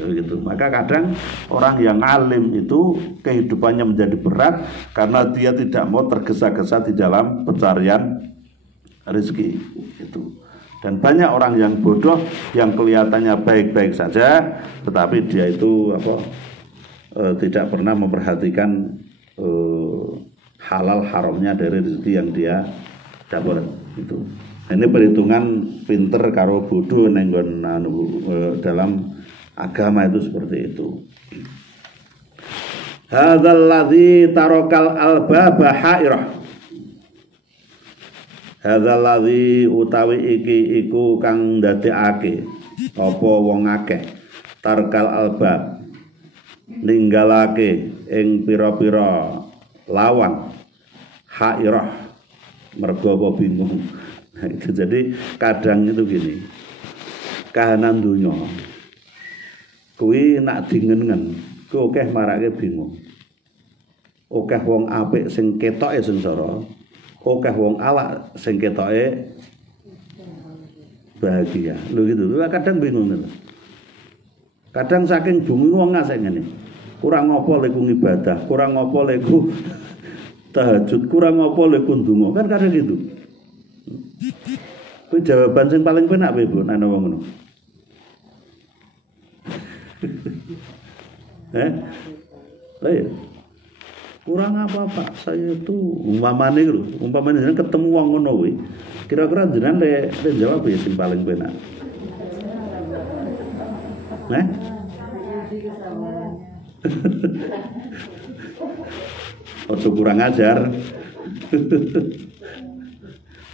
Gitu. Maka kadang orang yang alim itu kehidupannya menjadi berat karena dia tidak mau tergesa-gesa di dalam pencarian rezeki. Itu. Dan banyak orang yang bodoh yang kelihatannya baik-baik saja, tetapi dia itu tidak pernah memperhatikan halal haramnya dari rezeki yang dia dapat. Itu. Ini perhitungan pinter karo bodoh nenggon dalam agama itu seperti itu. Hadzal ladzi tarakal albaba hairah. Hadzal ladzi utawi iki iku kang ndadekake apa wong akeh tarkal albab ninggalake ing pira-pira lawan hairah mergo apa bingung. Jadi kadang itu gini, kahanan dunya kuwi nak dingengen kuwi akeh marake bingung. Akeh wong apik sing ketoke sengsara, akeh wong awak sing ketoke bahagia. Lho gitu. Kadang bingung gitu. Kadang saking bingung wong ngasek ngene. Kurang apa lek ibadah, kurang apa lek tahajud, kurang apa lek ndonga. Kan kadang gitu. Kuwi jawaban sing paling penak piye, Bu, ana wong ngono. Lah ya. Kurang apa Pak? Saya itu umpamane ketemu wong ngono kuwi. Kira-kira jenengan lek jawab ya sing paling penak. Ojo kurang ajar.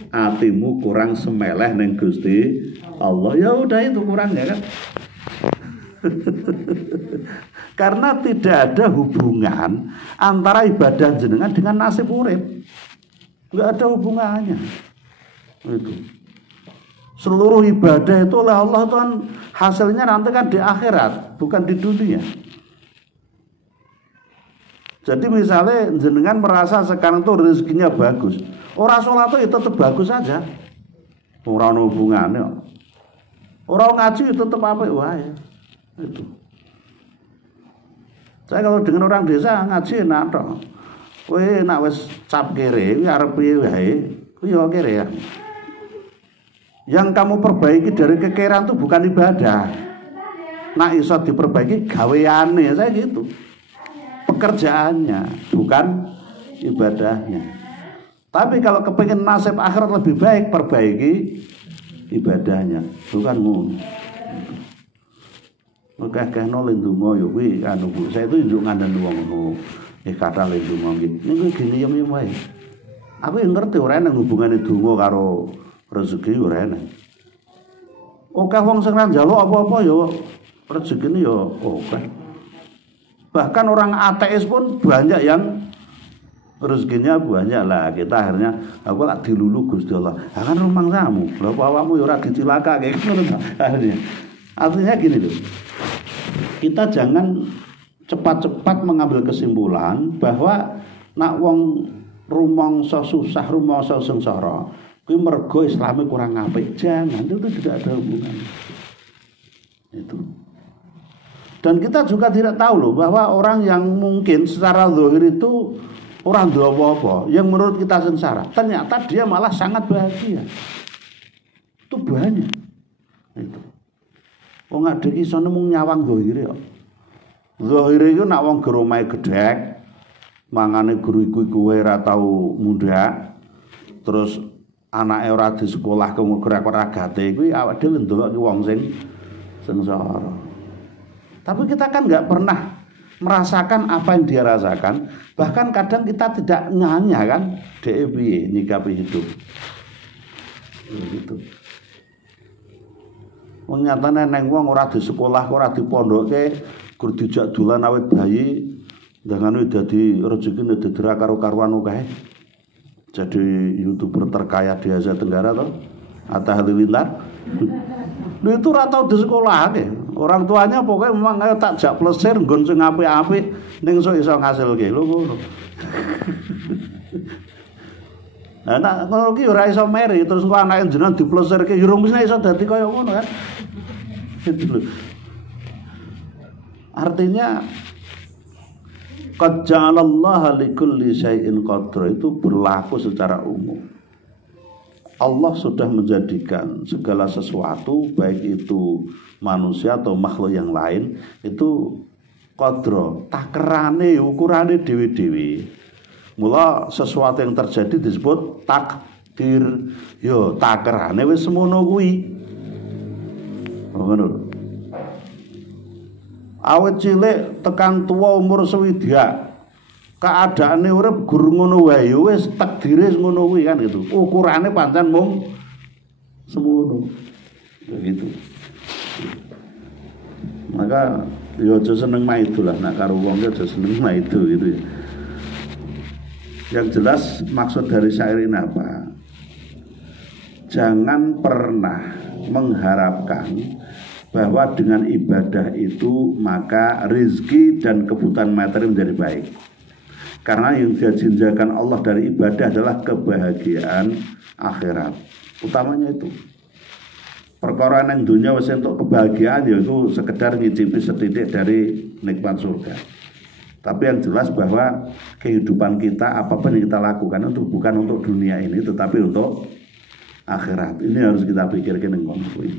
Atimu kurang semeleh neng Gusti Allah. Ya udah itu kurangnya kan. Karena tidak ada hubungan antara ibadah jenengan dengan nasib urip. Enggak ada hubungannya. Itu. Seluruh ibadah itu oleh Allah itu kan hasilnya nanti kan di akhirat, bukan di dunia. Jadi misalnya jenengan merasa sekarang tuh rezekinya bagus, orang sholat itu tetap bagus saja, orang hubungannya, orang ngaji itu tetap apa ya itu. Saya kalau dengan orang desa ngaji enak toh, weh nak wes cap kere, arep piye wae, kuwi yo kere ya. Yang kamu perbaiki dari kekeran itu bukan ibadah. Nak iso diperbaiki gaweane, saya gitu. Pekerjaannya, bukan ibadahnya. Tapi kalau kepengen nasib akhirat lebih baik, perbaiki ibadahnya, bukan ngono. Akeh-akehno lendunga yo kuwi anu Bu. Saya itu njuk ngandani wong ngono. Kata lendunga iki. Niku gini yo wae. Aku yang ngerti ora ana hubungane donga karo rezeki ora ana. Oke wong sing ra njaluk apa-apa yo rezekine yo oke. Bahkan orang ateis pun banyak yang rezekinya banyak lah. Kita akhirnya aku lak dilulu Gusti Allah. Lah kan rumangsamu, lha kok awakmu yo ora dicilakake ngono akhirnya. Artinya gini loh. Kita jangan cepat-cepat mengambil kesimpulan bahwa nak wong rumangsa susah, rumangsa sengsara, kuwi mergo Islame kurang apik. Jangan, itu tidak ada hubungannya. Itu. Dan kita juga tidak tahu loh bahwa orang yang mungkin secara zahir itu orang nduwe apa-apa, yang menurut kita sengsara, ternyata dia malah sangat bahagia. Itu banyak. Itu. Wong adek iso nemu nyawang zahire kok. Zahire iku nak wong gero omahe gedhek, mangane guru iku ora tau mundak. Terus anake ora di sekolah kerak-kerakate kuwi awake dhewe ndelok ki wong sing sengsara. Tapi kita kan enggak pernah merasakan apa yang dia rasakan, bahkan kadang kita tidak nyanya kan dhek piye nyikapi hidup. Begitu. Wong nyatane neng wong ora di sekolah, ora di pondoke, gur dijak dolan awet bayi, ndangane dadi rezekine dadi ra karo-karuan akeh. Jadi YouTuber terkaya di Asia Tenggara toh, Atta Halilintar. Lho itu ora tau di sekolah akeh. Orang tuanya pokoknya memang ayo tak jak plesir nggon sing apik-apik ning iso ngasilke. Lho ngono. Nah, nek ngono ki ora iso meri terus kok anake jenengan diplesirke ya urung mesti iso dadi kaya ngono kan. Gitu loh. Artinya qad ja'alallaha likulli syai'in qadra itu berlaku secara umum. Allah sudah menjadikan segala sesuatu baik itu manusia atau makhluk yang lain itu qadra, takerane ukurane dhewe-dhewe. Mula sesuatu yang terjadi disebut takdir. Yo takerane wis semono kuwi. Ngono. Awet cilik tekan tua umur swidak. Keadaane urip gur ngono wae wis takdire ngono kuwi kan gitu. Ukurane pancen mung semono. Begitu. Maka yo aja seneng maido lah nek karo wong aja seneng maido gitu ya. Yang jelas maksud dari syair ini apa? Jangan pernah mengharapkan bahwa dengan ibadah itu maka rezeki dan kebutuhan materi menjadi baik. Karena yang dijanjikan Allah dari ibadah adalah kebahagiaan akhirat. Utamanya itu. Perkara yang dunia wis entuk kebahagiaan yaitu sekedar ngicipi setitik dari nikmat surga. Tapi yang jelas bahwa kehidupan kita apapun yang kita lakukan itu bukan untuk dunia ini tetapi untuk akhirat. Ini harus kita pikirkan ning ngono kuwi.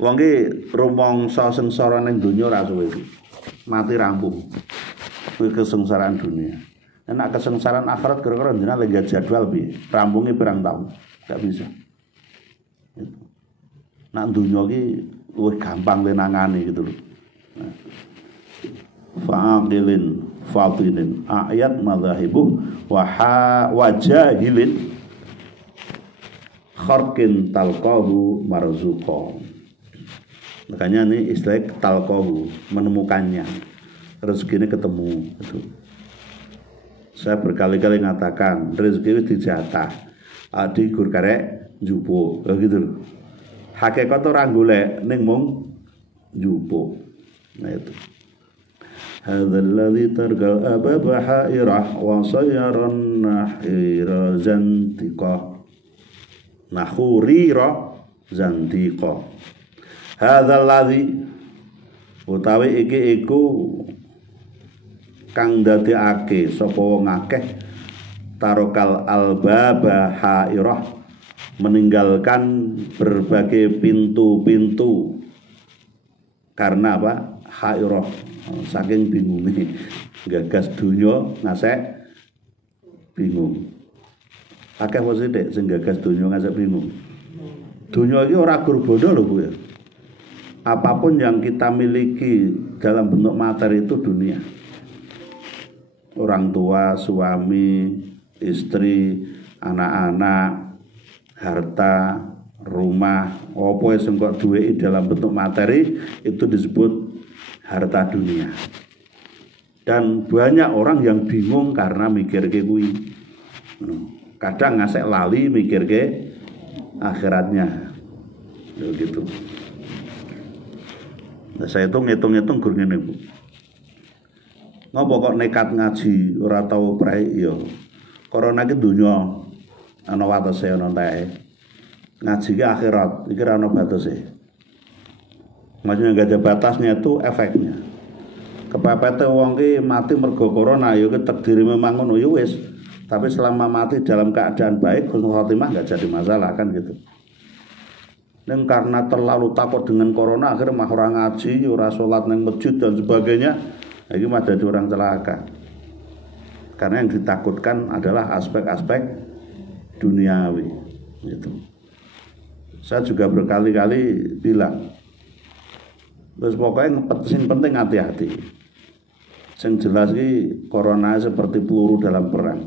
Wong ki rumangsa sengsara ning donya ora suwe iki. Mati rampung. Kuwi kesengsaraan dunia. Nek kesengsaraan akhirat kira-kira jenengan lagi jadwal piye? Rampunge pirang tahun? Enggak bisa. Gitu. Nak dunia ki luwih gampang lenangane gitu loh. Nah. Fa'aqilin fatinin ayat madhahibuh wajahilin kharkin talqahu marzuqa. Makanya ini istilah talqahu, menemukannya, rezekinya ketemu itu. Saya berkali-kali mengatakan rezeki itu dijatah adi gur karek njupuk gitu loh. Hakikat ora golek ning mung njupuk. Nah itu. Hadzal ladzi targal ababa hairah wa sayyaran nahira zantiqa. Nahurira zantiqa. Hadzal ladzi utawi iki iku kang dadekake sapa wong akeh tarokal albaba hairah, meninggalkan berbagai pintu-pintu karena apa? Hairah, saking bingungnya gagas dunya ngasek bingung. Akeh wong sithik sing gagas dunya ngasek bingung. Dunya iki ora gur bondo lho Bu ya. Apapun yang kita miliki dalam bentuk materi itu dunia. Orang tua, suami, istri, anak-anak, harta, rumah, apa sing kok duwe dalam bentuk materi itu disebut harta dunia. Dan banyak orang yang bingung karena mikir ke kuwi. Kadang ngasek lali mikir ke akhiratnya. Gitu. Nah, saya itu ngitung-ngitung gur ngene Bu. Ngopo kok nekat ngaji ora tau prae ya. Corona iki donya ana watese ana entek. Ngaji ke akhirat iki ora ana batase. Maksudnya enggak ada batasnya itu efeknya. Kepepete wong ki mati mergo corona ya takdiri memang ngono ya wis. Tapi selama mati dalam keadaan baik husnul khotimah enggak jadi masalah kan gitu. Dan karena terlalu takut dengan corona akhirnya mah ora ngaji, ora salat nang masjid dan sebagainya. Ini mah jadi orang celaka. Karena yang ditakutkan adalah aspek-aspek duniawi gitu. Saya juga berkali-kali bilang, terus pokoknya yang penting hati-hati. Yang jelas ini corona seperti peluru dalam perang.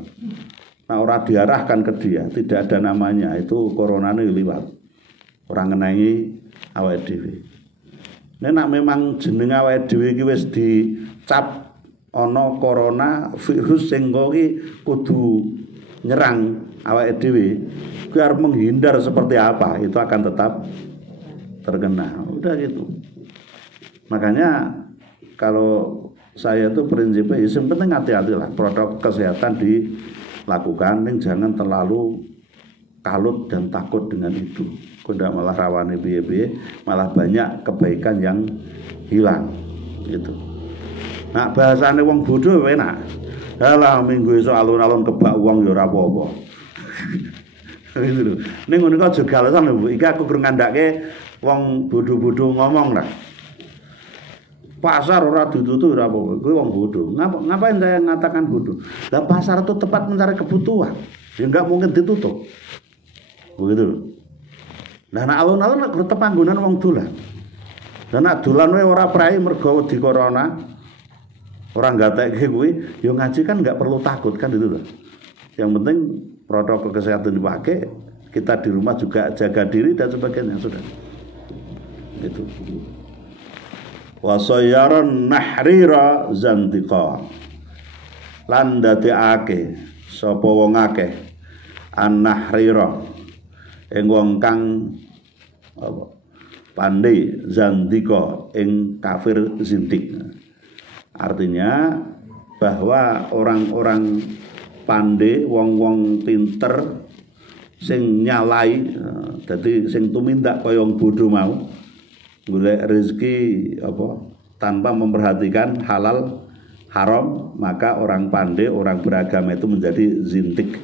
Nah orang diarahkan ke dia, tidak ada namanya, itu corona ini liwat. Orang ngenai awake dhewe. Nek nak memang jeneng awake dhewe iki wis dicap ana corona virus sing iki kudu nyerang awake dhewe, kuwi arep menghindar seperti apa, itu akan tetap terkena. Udah gitu. Makanya kalau saya tuh prinsipnya yang penting hati-hati lah, protokol kesehatan dilakukan, jangan terlalu kalut dan takut dengan itu. Kuda malah rawani biye-biye, malah banyak kebaikan yang hilang gitu. Nah bahasane wong bodoh enak. Halah minggu esuk alun-alun kebak wong ya ora apa-apa. Gitu lho. Ning ngono kok juga alasan lho, iki aku gur ngandake wong bodoh-bodoh ngomong lah. Pasar ora ditutup ora apa-apa, kuwi wong bodoh. Ngapain saya mengatakan bodoh? Lah pasar itu tempat mencari kebutuhan. Ya enggak mungkin ditutup. Begitu lho. Nah nek alun-alun nek tetep panggonan wong dolan. Lah nek dolan wae ora prae mergo wedi corona. Ora gatekke kuwi, ya ngaji kan enggak perlu takut kan itu lho. Yang penting protokol kesehatan dipakai, kita di rumah juga jaga diri dan sebagainya sudah. Gitu. Wa sayyaran nahrira zantiqa. Lan dadekake sapa wong akeh an-nahrira ing wong kang apa pandai zandiko ing kafir zindik. Artinya bahwa orang-orang pandai, wong-wong pinter sing nyalai, dadi sing tumindak kaya wong bodho mau golek rezeki apa tanpa memperhatikan halal haram, maka orang pandai, orang beragama itu menjadi zindik,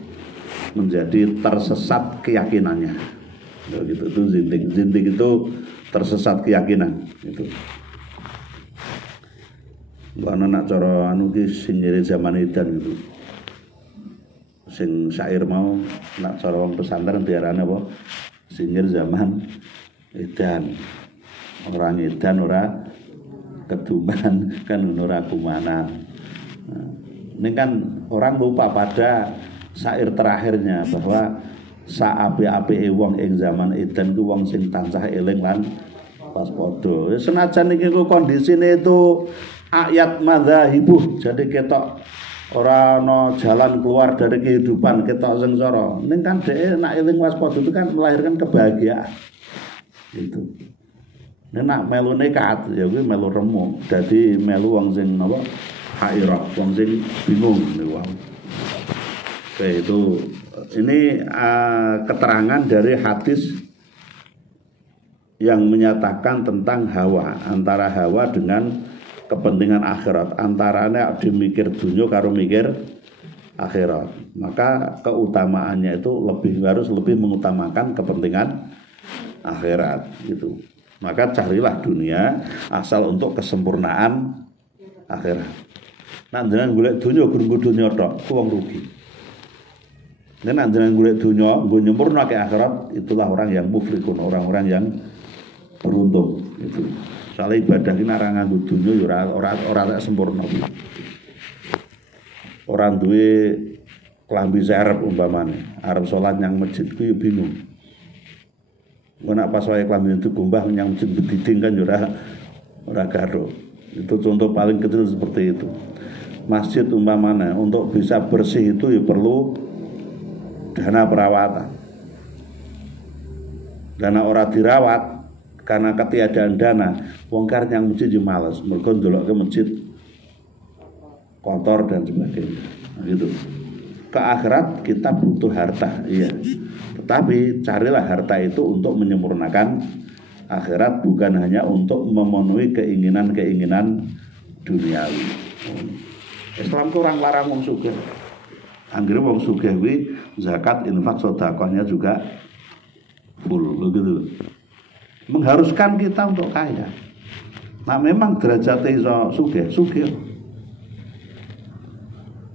menjadi tersesat keyakinannya. Gitu itu zindik. Zindik itu tersesat keyakinan itu. Ana nak cara anu ki sing nyiri zaman edan gitu. Sing syair mau nak cara wong pesantren diarani apa? Sing nyiri zaman edan. Orang edan ora keduman kan ora kumanan. Nah, ini kan orang lupa pada syair terakhirnya bahwa saapi-api wong ing zaman edan ku wong sing tansah eling lan waspada. Senajan iki kondisine itu ayat madzahibuh, jadi ketok ora ana jalan keluar dari kehidupan, ketok sengsara. Ning kan dhek nek eling waspada itu kan melahirkan kebahagiaan. Itu. Nek nak melu nekat ya kuwi melu remuk, dadi melu wong sing napa hairah, wong sing bingung niku. Oke, itu ini keterangan dari hadis yang menyatakan tentang hawa, antara hawa dengan kepentingan akhirat, antaranya dimikir dunia karo mikir akhirat. Maka keutamaannya itu harus lebih mengutamakan kepentingan akhirat gitu. Maka carilah dunia asal untuk kesempurnaan akhirat. Nek jenengan golek dunia gurung dunia tok, wong rugi. Nek jenengan golek dunia nggo nyempurnake akhirat, itulah orang yang muflihun, orang-orang yang beruntung itu. Soalnya ibadah ini ora nganggo dunya ya ora sempurna. Orang duwe klambi serep umpamane, arep salat nyang masjid ku ya bingung. Nek pas wae klambi itu gombah nyang masjid bediding kan ya ora garo. Itu contoh paling kecil seperti itu. Masjid umpamane untuk bisa bersih itu ya perlu dana perawatan. Dana ora dirawat karena ketiadaan dana, wong kar yang masjid yo males, mergo ndelokke masjid kotor dan sebagainya. Nah, gitu. Ke akhirat kita butuh harta, iya. Tetapi carilah harta itu untuk menyempurnakan akhirat, bukan hanya untuk memenuhi keinginan-keinginan duniawi. Islam kurang larang wong sugih. Anggere wong sugih kuwi zakat, infak, sedekahnya juga full begitu. Mengharuskan kita untuk kaya. Nah memang derajatnya iso sugih.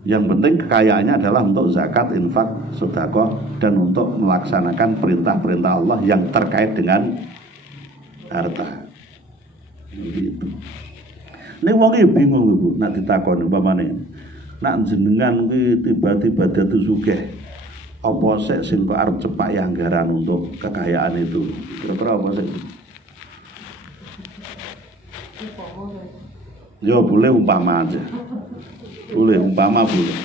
Yang penting kekayaannya adalah untuk zakat, infak, sedekah, dan untuk melaksanakan perintah-perintah Allah yang terkait dengan harta. Gitu. Nek wong iki bingung lho, nak ditakoni umpamane. Nak jenengan kuwi tiba-tiba dadi sugih. Apa sik sing kok arep cepak anggaran untuk kekayaan itu? Kira-kira apa sih? Ya boleh umpama aja. Boleh umpama boleh.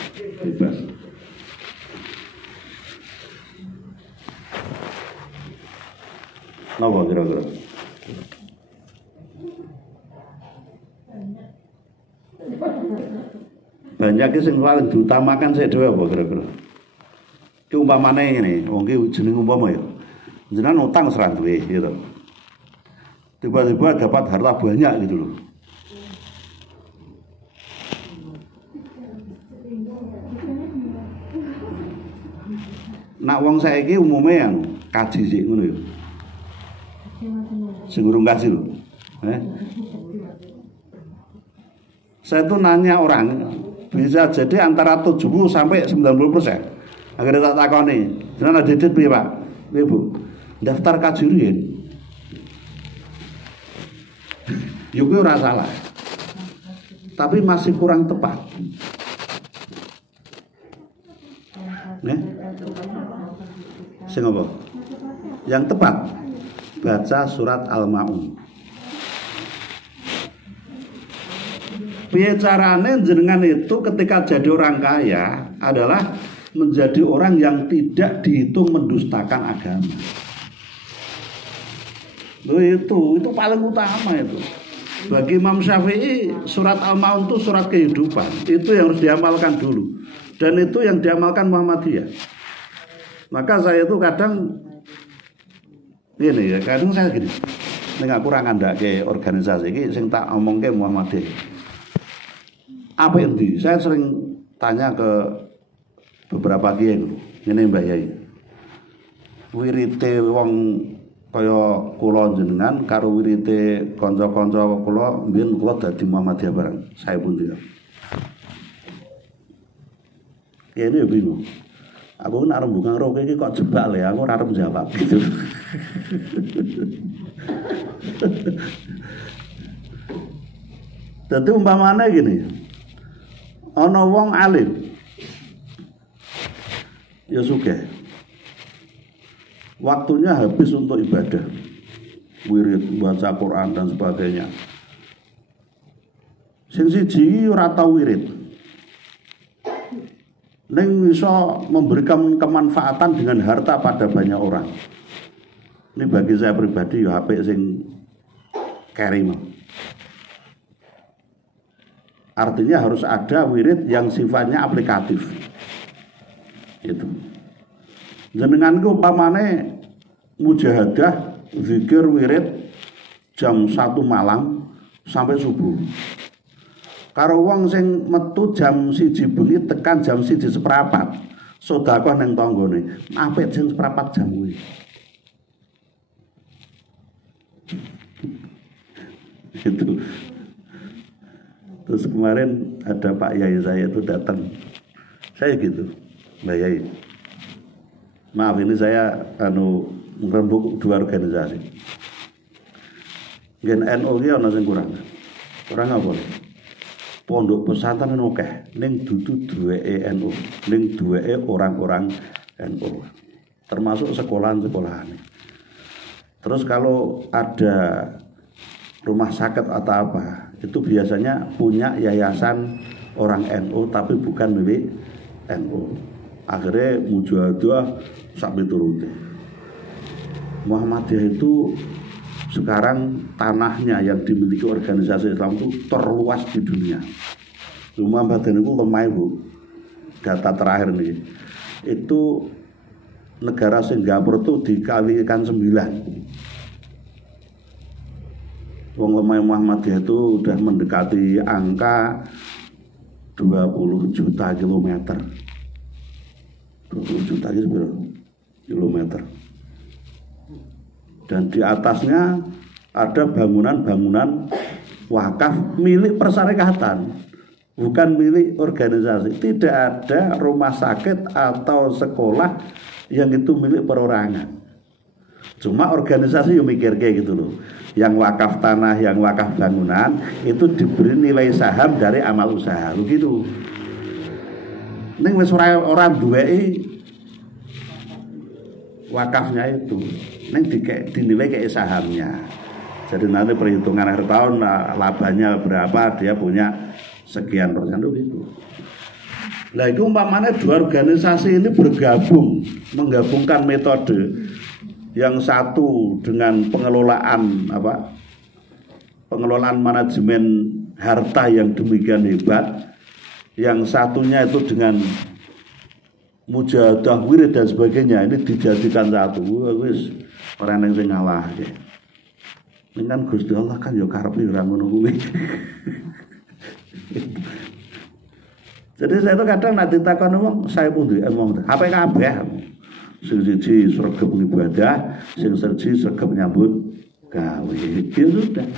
Bebas. Napa kira-kira? Banyak sing paling diutamakan saya dhewe apa kira-kira? Ki umpamane ngene, wong ki jeneng umpama ya. Jenengan utang serang duwe gitu. Tiba-tiba dapat harta banyak gitu loh. Nak wong saiki umume yang kaji sik ngono ya. Sing urung kaji lho. Saya tuh nanya orang, bisa jadi antara 70 sampai 90%. Akhirnya tak takoni, jenengan ada didit piye, Pak? Piye, Bu? Daftar kaji riyen. Yo kuwi ora salah. Tapi masih kurang tepat. Nih. Sing apa? Yang tepat baca surat Al-Maun. Piye carane jenengan itu ketika jadi orang kaya adalah menjadi orang yang tidak dihitung mendustakan agama. Loh itu paling utama itu. Bagi Imam Syafi'i surat Al-Maun itu surat kehidupan. Itu yang harus diamalkan dulu. Dan itu yang diamalkan Muhammadiyah. Maka saya itu kadang saya gini. Ning aku ora ngandhake organisasi iki sing tak omongke Muhammadiyah. Apa endi? Saya sering tanya ke beberapa kiai ngene Mbah Yai. Wirite wong kaya kula jenengan karo wirite kanca-kanca kula mbiyen kula dadi Muhammadiyah bareng. Saya pun tidak. Ya ini bingung. Aku nak rembungan roke iki kok jebak le, aku ora arep jawab gitu. Dadi umpamane gini. Ana wong alim. Ya sugih. Waktunya habis untuk ibadah, wirid, baca Quran dan sebagainya. Sing siji ora tau wirid, ning bisa memberikan kemanfaatan dengan harta pada banyak orang. Ini bagi saya pribadi ya apik sing karim. Artinya harus ada wirid yang sifatnya aplikatif. Itu. Jenenganku umpamane mujahadah zikir wirid jam 1 malam sampai subuh. Karo wong sing metu jam 1 bengi tekan jam 1 seprapat. Sedekah ning tanggane. Apik jam seprapat jam kuwi. Itu. Terus kemarin ada Pak Yai saya itu datang. Saya gitu, Mbak Yai. Maaf ini saya ngerembuk dua organisasi. Gen NU ki ana sing kurang. Kurang apa? Pondok pesantren akeh, ning dudu duweke NU, ning duweke orang-orang NU. Termasuk sekolahan-sekolahan. Terus kalau ada rumah sakit atau apa, itu biasanya punya yayasan orang NU tapi bukan milik NU. Akhirnya mujahadah sampai turuti. Muhammadiyah itu sekarang tanahnya yang dimiliki organisasi Islam itu terluas di dunia. Muhammadiyah itu lemah bu. Data terakhir nih, itu negara Singapura itu dikalikan 9. Wong lemah Muhammadiyah itu sudah mendekati angka 20 juta kilometer. 20 juta kilometer. Dan di atasnya ada bangunan-bangunan wakaf milik persyarikatan, bukan milik organisasi. Tidak ada rumah sakit atau sekolah yang itu milik perorangan. Cuma organisasi yang mikir kayak gitu loh. Yang wakaf tanah, yang wakaf bangunan itu diberi nilai saham dari amal usaha, begitu. Ning wis ora duweke wakafnya itu, ning dinilai kayak sahamnya. Jadi nanti perhitungan akhir tahun labanya berapa, dia punya sekian persen itu. Nah itu umpamanya dua organisasi ini bergabung, menggabungkan metode. Yang satu dengan pengelolaan pengelolaan manajemen harta yang demikian hebat. Yang satunya itu dengan mujahadah wirid dan sebagainya, ini dijadikan satu. Wis orang yang sing ngalah ya. Ini kan Gusti Allah kan ya karepe ora ngono kuwi. Jadi saya itu kadang nek ditakoni wong saya pun duwe omong apa kabeh. Sing siji sregep ibadah, sing siji sregep nyambut gawe. Ya sudah.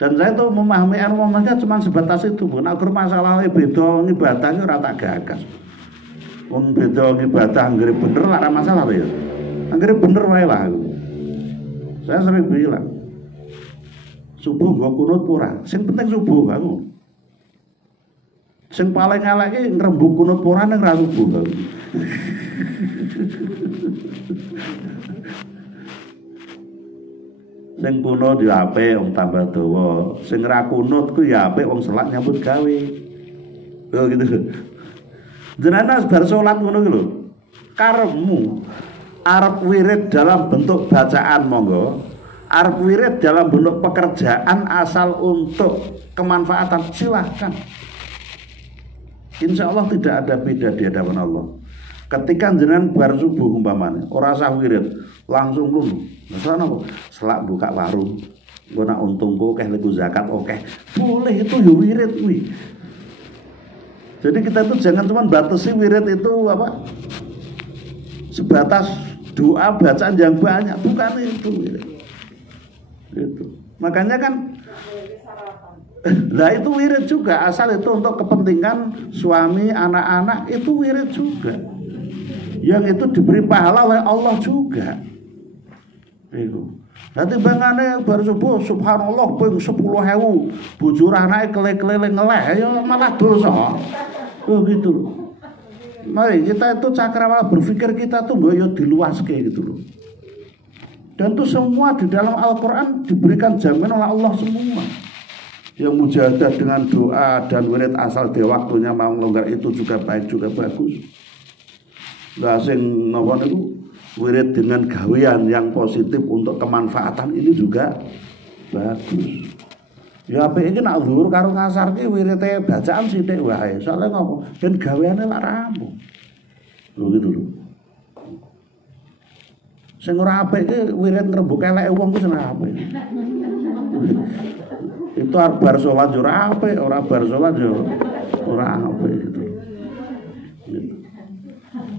Dan saya tuh memahami mereka cuma sebatas itu. Nek masalah beda ibadah iki ora tak gagas. Wong beda ibadah anggere bener ora masalah ya. Anggere bener wae lah. Saya sering bilang subuh gak kunut ora. Sing penting subuh aku. Sing paling elek iki ngrembug kunut ora ning ra subuh. Sing kuno di apik wong tambah dawa, sing ra kunut ku ya apik wong selak nyambut gawe. Lho gitu. Jenengan bar salat ngono ki lho. Karepmu Arep wirid dalam bentuk bacaan monggo, arep wirid dalam bentuk pekerjaan asal untuk kemanfaatan silahkan. Insya Allah tidak ada beda di hadapan Allah. Ketika jenengan bar subuh umpamane, ora usah wirid, langsung lulu. Masalah apa? Selak buka warung, engko nak untungku akeh leku zakat oke. Boleh itu ya wirid kuwi. Jadi kita itu jangan cuma batasi wirid itu apa? Sebatas doa bacaan yang banyak, bukan itu. Itu. Makanya kan lah itu wirid juga, asal itu untuk kepentingan suami, anak-anak, itu wirid juga. Yang itu diberi pahala oleh Allah juga. Itu. Nanti bangane baru subuh subhanallah ping 10.000, bujur anake kele-kele ngeleh ya malah dosa. Oh gitu loh. Mari kita itu cakrawala berpikir kita tuh yo diluaske gitu loh. Dan itu semua di dalam Al-Quran diberikan jaminan oleh Allah semua. Yang mujahadah dengan doa dan wirid asal di waktunya mau longgar itu juga baik, juga bagus. Lah sing napa niku wirid dengan gawean yang positif untuk kemanfaatan ini juga bagus. Ya apik iki nak zuhur karo ngasar ki wirite bacaan sithik wae. Soale ngopo? Ben gaweane lak rampung. Lho gitu lho. Sing ora apik ki wirid ngrembug eleke wong ku sing apik. Itu bar salat yo ora apik, ora bar salat yo ora apik gitu.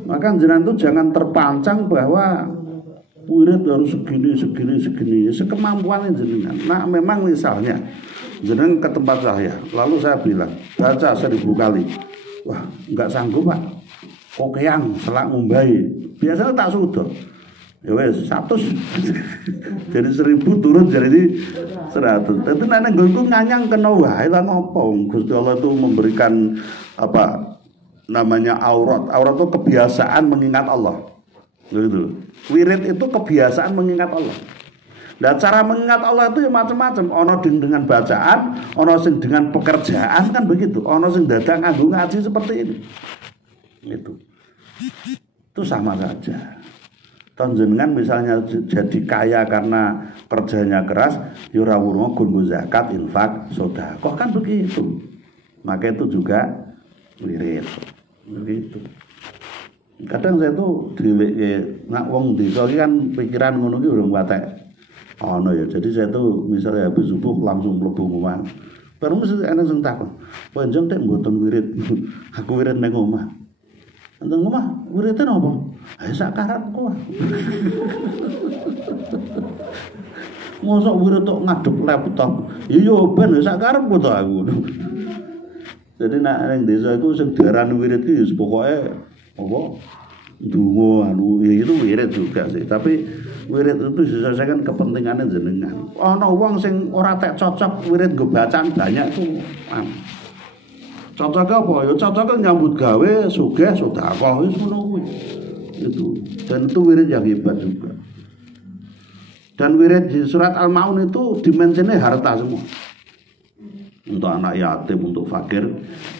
Maka jenengan itu jangan terpancang bahwa wirid harus segini. Sekemampuan jenengan. Nah memang misalnya jenengan ke tempat saya, lalu saya bilang baca 1000 kali. Wah nggak sanggup pak. Kokeang selak ngumbai. Biasanya tak sudah. Ya wes 100. Jadi 1000 turun jadi 100. Tapi nek nggonku nganyang kena wae lah ngopo. Gusti Allah itu memberikan apa namanya aurat. Aurat itu kebiasaan mengingat Allah. Gitu. Wirid itu kebiasaan mengingat Allah. Nah, cara mengingat Allah itu ya macam-macam. Ono dengan bacaan, ono sing dengan pekerjaan kan begitu. Ono sing dadak nganggo ngaji seperti ini. Itu sama saja. Jenengan misalnya jadi kaya karena kerjanya keras, ya ora wurunga nggo zakat, infak, sedekah kan begitu. Maka itu juga wirid. Begitu. Kadang saya tuh dileke nak wong desa kan pikiran ngono ki urung watek. Ono ya. Jadi saya tuh misalnya habis subuh langsung mlebu omah. Baru mesti ana sing takon. Panjang tek mboten wirid. Aku wirid nang omah. Nang omah wirite napa? Ha sak karepku. Mosok wirid tok ngadep laptop. Iya ben sak karepku to aku. Jadi nek ning desa iku sing diarani wirid ki pokoke apa? Donga anu ya itu wirid juga sih. Tapi wirid itu diselesaikan kepentingannya jenengan. Ana wong sing ora tek cocok wirid nggo bacaan banyak tuh. Cocok apa? Ya cocok nyambut gawe, sugih, sedekah wis ngono kuwi. Itu. Dan itu wirid yang hebat juga. Dan wirid di surat Al-Maun itu dimensinya harta semua. Untuk anak yatim, untuk fakir,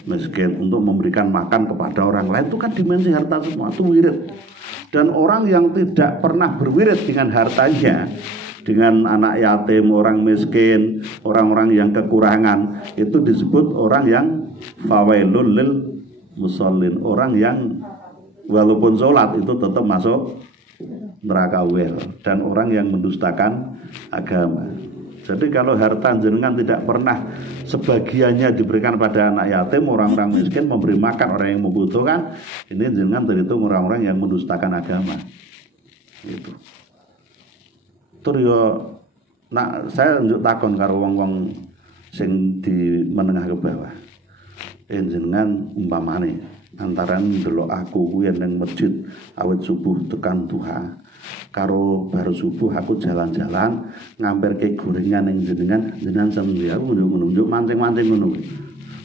miskin, untuk memberikan makan kepada orang lain itu kan dimensi harta semua, itu wirid. Dan orang yang tidak pernah berwirid dengan hartanya, dengan anak yatim, orang miskin, orang-orang yang kekurangan, itu disebut orang yang fawailul lil musallin, orang yang walaupun sholat itu tetap masuk neraka wel, dan orang yang mendustakan agama. Jadi kalau harta jenengan tidak pernah sebagiannya diberikan pada anak yatim, orang-orang miskin, memberi makan orang yang membutuhkan, ini jenengan terhitung orang-orang yang mendustakan agama. Gitu. Terus yo, nak saya njuk takon karo wong-wong sing di menengah ke bawah. Jenengan umpamane antaran ndelok aku kuwi nang masjid awit subuh tekan duha. Karo baru subuh aku jalan-jalan ngamperke gorengan ning jenengan seneng ya ngono njuk mancing-mancing ngono.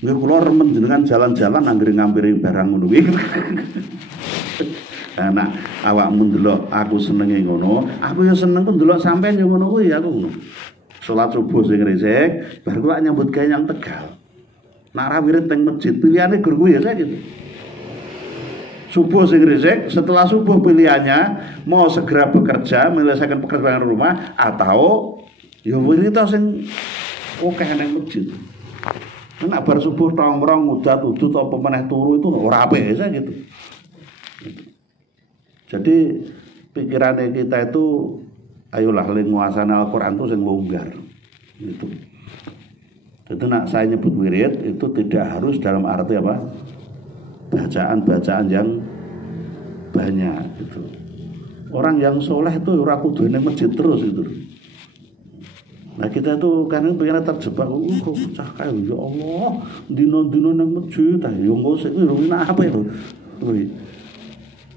Nggih kula remen jenengan jalan-jalan anggere ngampiri barang ngono kuwi. Nah, awakmu ndelok aku senenge ngono, aku ya seneng ku ndelok sampean yo ngono kuwi aku ngono. Salat subuh sing resik, bar kula nyambut gawe yang Tegal. Nak ra wirid teng masjid, pilihane gur kuwi ya saya gitu. Subuh sing risik, setelah subuh pilihannya mau segera bekerja menyelesaikan pekerjaan rumah atau ya wirid sing akeh nang masjid. Nek bar subuh tong-tong udat-udut apa meneh turu itu ora apik gitu. Jadi pikirannya kita itu ayolah nguasani Al-Qur'an itu sing longgar. Gitu. Jadi nak saya nyebut wirid itu tidak harus dalam arti apa? Bacaan-bacaan yang banyak gitu. Orang yang soleh itu ora kudu ning masjid terus itu. Nah kita tuh kadang pengen terjebak, kok cah kae ya Allah, dino-dino nang masjid ta yo engko sik ruwina apa itu. Kuwi.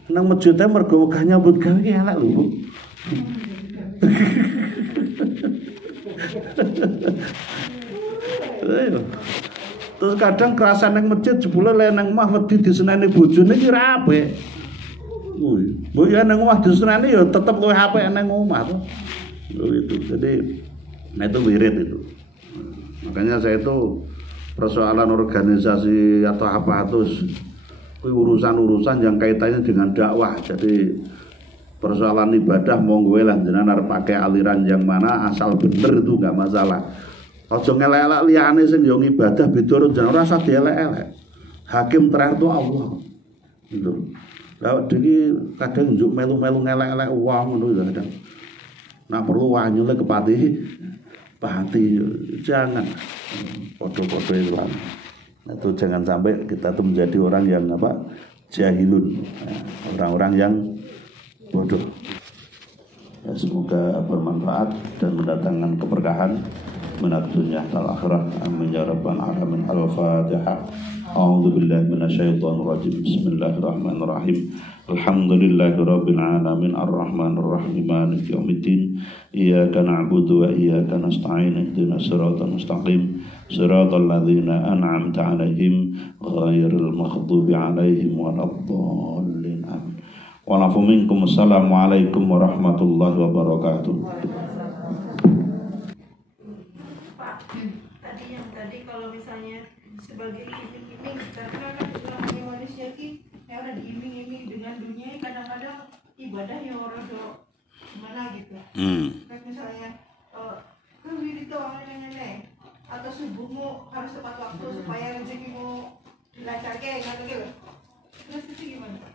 Nang masjid e mergo wegah nyambut gawe ki elek lho, Bu. Terus kadang kerasan nang masjid jebule le nang omah wedi diseneni bojone ki ra apik. Kuwi. Mbok ya nang omah diseneni ya tetep luwih apik nang omah to. Lho itu. Jadi nah itu wirid itu. Makanya saya itu persoalan organisasi atau apa terus urusan-urusan yang kaitannya dengan dakwah. Jadi persoalan ibadah monggo lah jenengan arep pakai aliran yang mana asal bener itu enggak masalah. Aja ngelek-elek liyane sing yo ibadah beda jeneng ora usah dielek-elek. Hakim terakhir itu Allah. Gitu. Lah iki kadang njuk melu-melu ngelek-elek wong ngono ya kadang. Nah perlu wanyule kepati pati jangan podo-podo itu. Itu jangan sampai kita tuh menjadi orang yang apa? Jahilun. Orang-orang yang bodoh. Ya, semoga bermanfaat dan mendatangkan keberkahan menat dunia wal akhirah. Amin ya rabbal alamin. Al-Fatihah. A'udzu billahi minasyaitonir rajim. Bismillahirrahmanirrahim. Alhamdulillahirabbil alamin arrahmanir rahim maliki yaumiddin. Iyyaka na'budu wa iyyaka nasta'in. Ihdinas siratal mustaqim. Siratal ladzina an'amta 'alaihim ghairil maghdubi 'alaihim waladdallin. Amin. Wa lafu minkum. Assalamualaikum warahmatullahi wabarakatuh. Tadi kalau misalnya sebagai iming-iming karena kan namanya manusia ki yang udah diiming-iming dengan dunia kadang-kadang ibadahnya orang gimana gitu. Kayak misalnya wirid doang nenek atau subuhmu harus tepat waktu supaya rezekimu dilancarkan gitu. Terus itu gimana?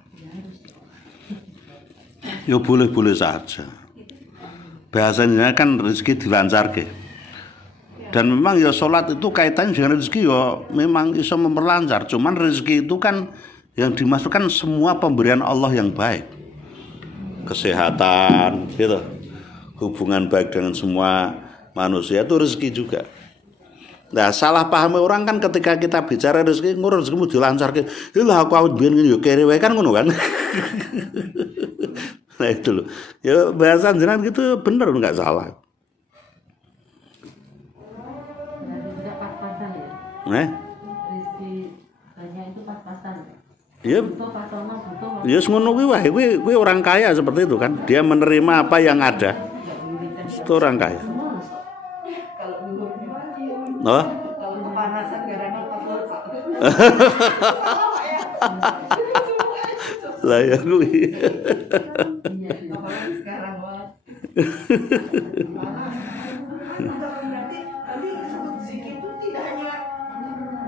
Ya boleh-boleh saja. Biasanya kan rezeki dilancarkan. Dan memang ya sholat itu kaitannya dengan rezeki ya memang bisa memperlancar. Cuman rezeki itu kan yang dimasukkan semua pemberian Allah yang baik. Kesehatan, gitu. Hubungan baik dengan semua manusia itu rezeki juga. Nah salah paham orang kan ketika kita bicara rezeki, ngurus rezekimu dilancarkan. Lah aku awet biyen ngene yo kerewe kan ngono kan. Nah itu loh. Ya bahasa jenengan gitu bener enggak salah. Rizki banyak itu pas-pasan. Iya. Ya ngono kuwi wae. Kuwi orang kaya seperti itu kan. Dia menerima apa yang ada. Itu orang kaya. Oh? Kalau kepanasan gara-gara Lah ya kuwi. sekarang banget. Berarti disebut zikir itu tidak hanya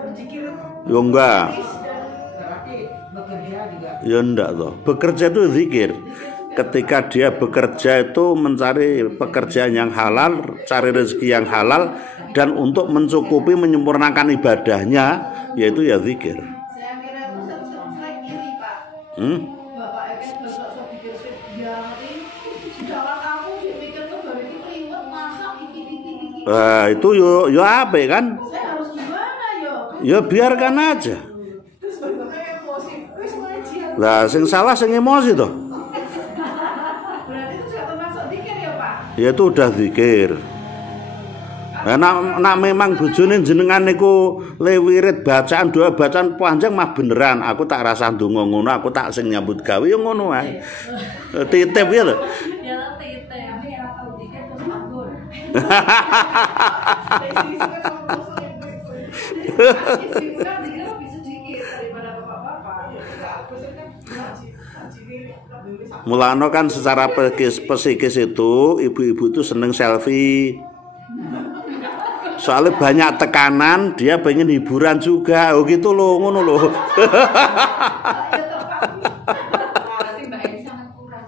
berzikir. Yo enggak. Berarti bekerja juga. Ya enggak toh. Bekerja itu zikir. Ketika dia bekerja itu mencari pekerjaan yang halal, cari rezeki yang halal dan untuk mencukupi menyempurnakan ibadahnya yaitu ya zikir. Saya kira itu sering iri, Pak. Bapak kan besok pikir dia sudah aku mikir tuh baru itu ribet masak iki. Itu yo apa kan? Saya harus gimana yo? Ya biarkan aja. Terus bapak emosi. Wis ngaji. Lah sing salah sing emosi toh. Berarti itu sudah termasuk zikir ya, Pak? Ya itu udah zikir. Nah, nak memang bojone jenengan niku le wirid bacaan doa bacaan panjang mah beneran. Aku tak rasa ndonga ngono, aku tak sing nyambut gawe ya ngono ae. Titip ya lho. Ya titip. Tapi ya kalau dikit terus nganggur. Isi kan bisa zikir daripada ada bapak-bapak. Aku kan Mulano kan secara psikis itu ibu-ibu itu seneng selfie. Soalnya banyak tekanan, dia pengen hiburan juga. Oh gitu loh, ngono loh. Berarti Mbak Eni sangat kurang.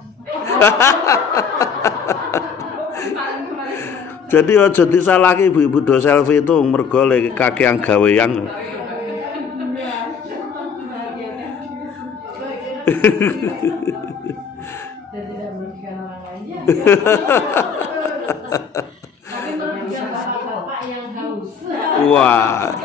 Jadi aja disalahke ibu-ibu do selfie itu mergo lek kaki yang gawean. Dan tidak merugikan orang lainnya. Tapi merugikan bapak-bapak yang haus. Wah.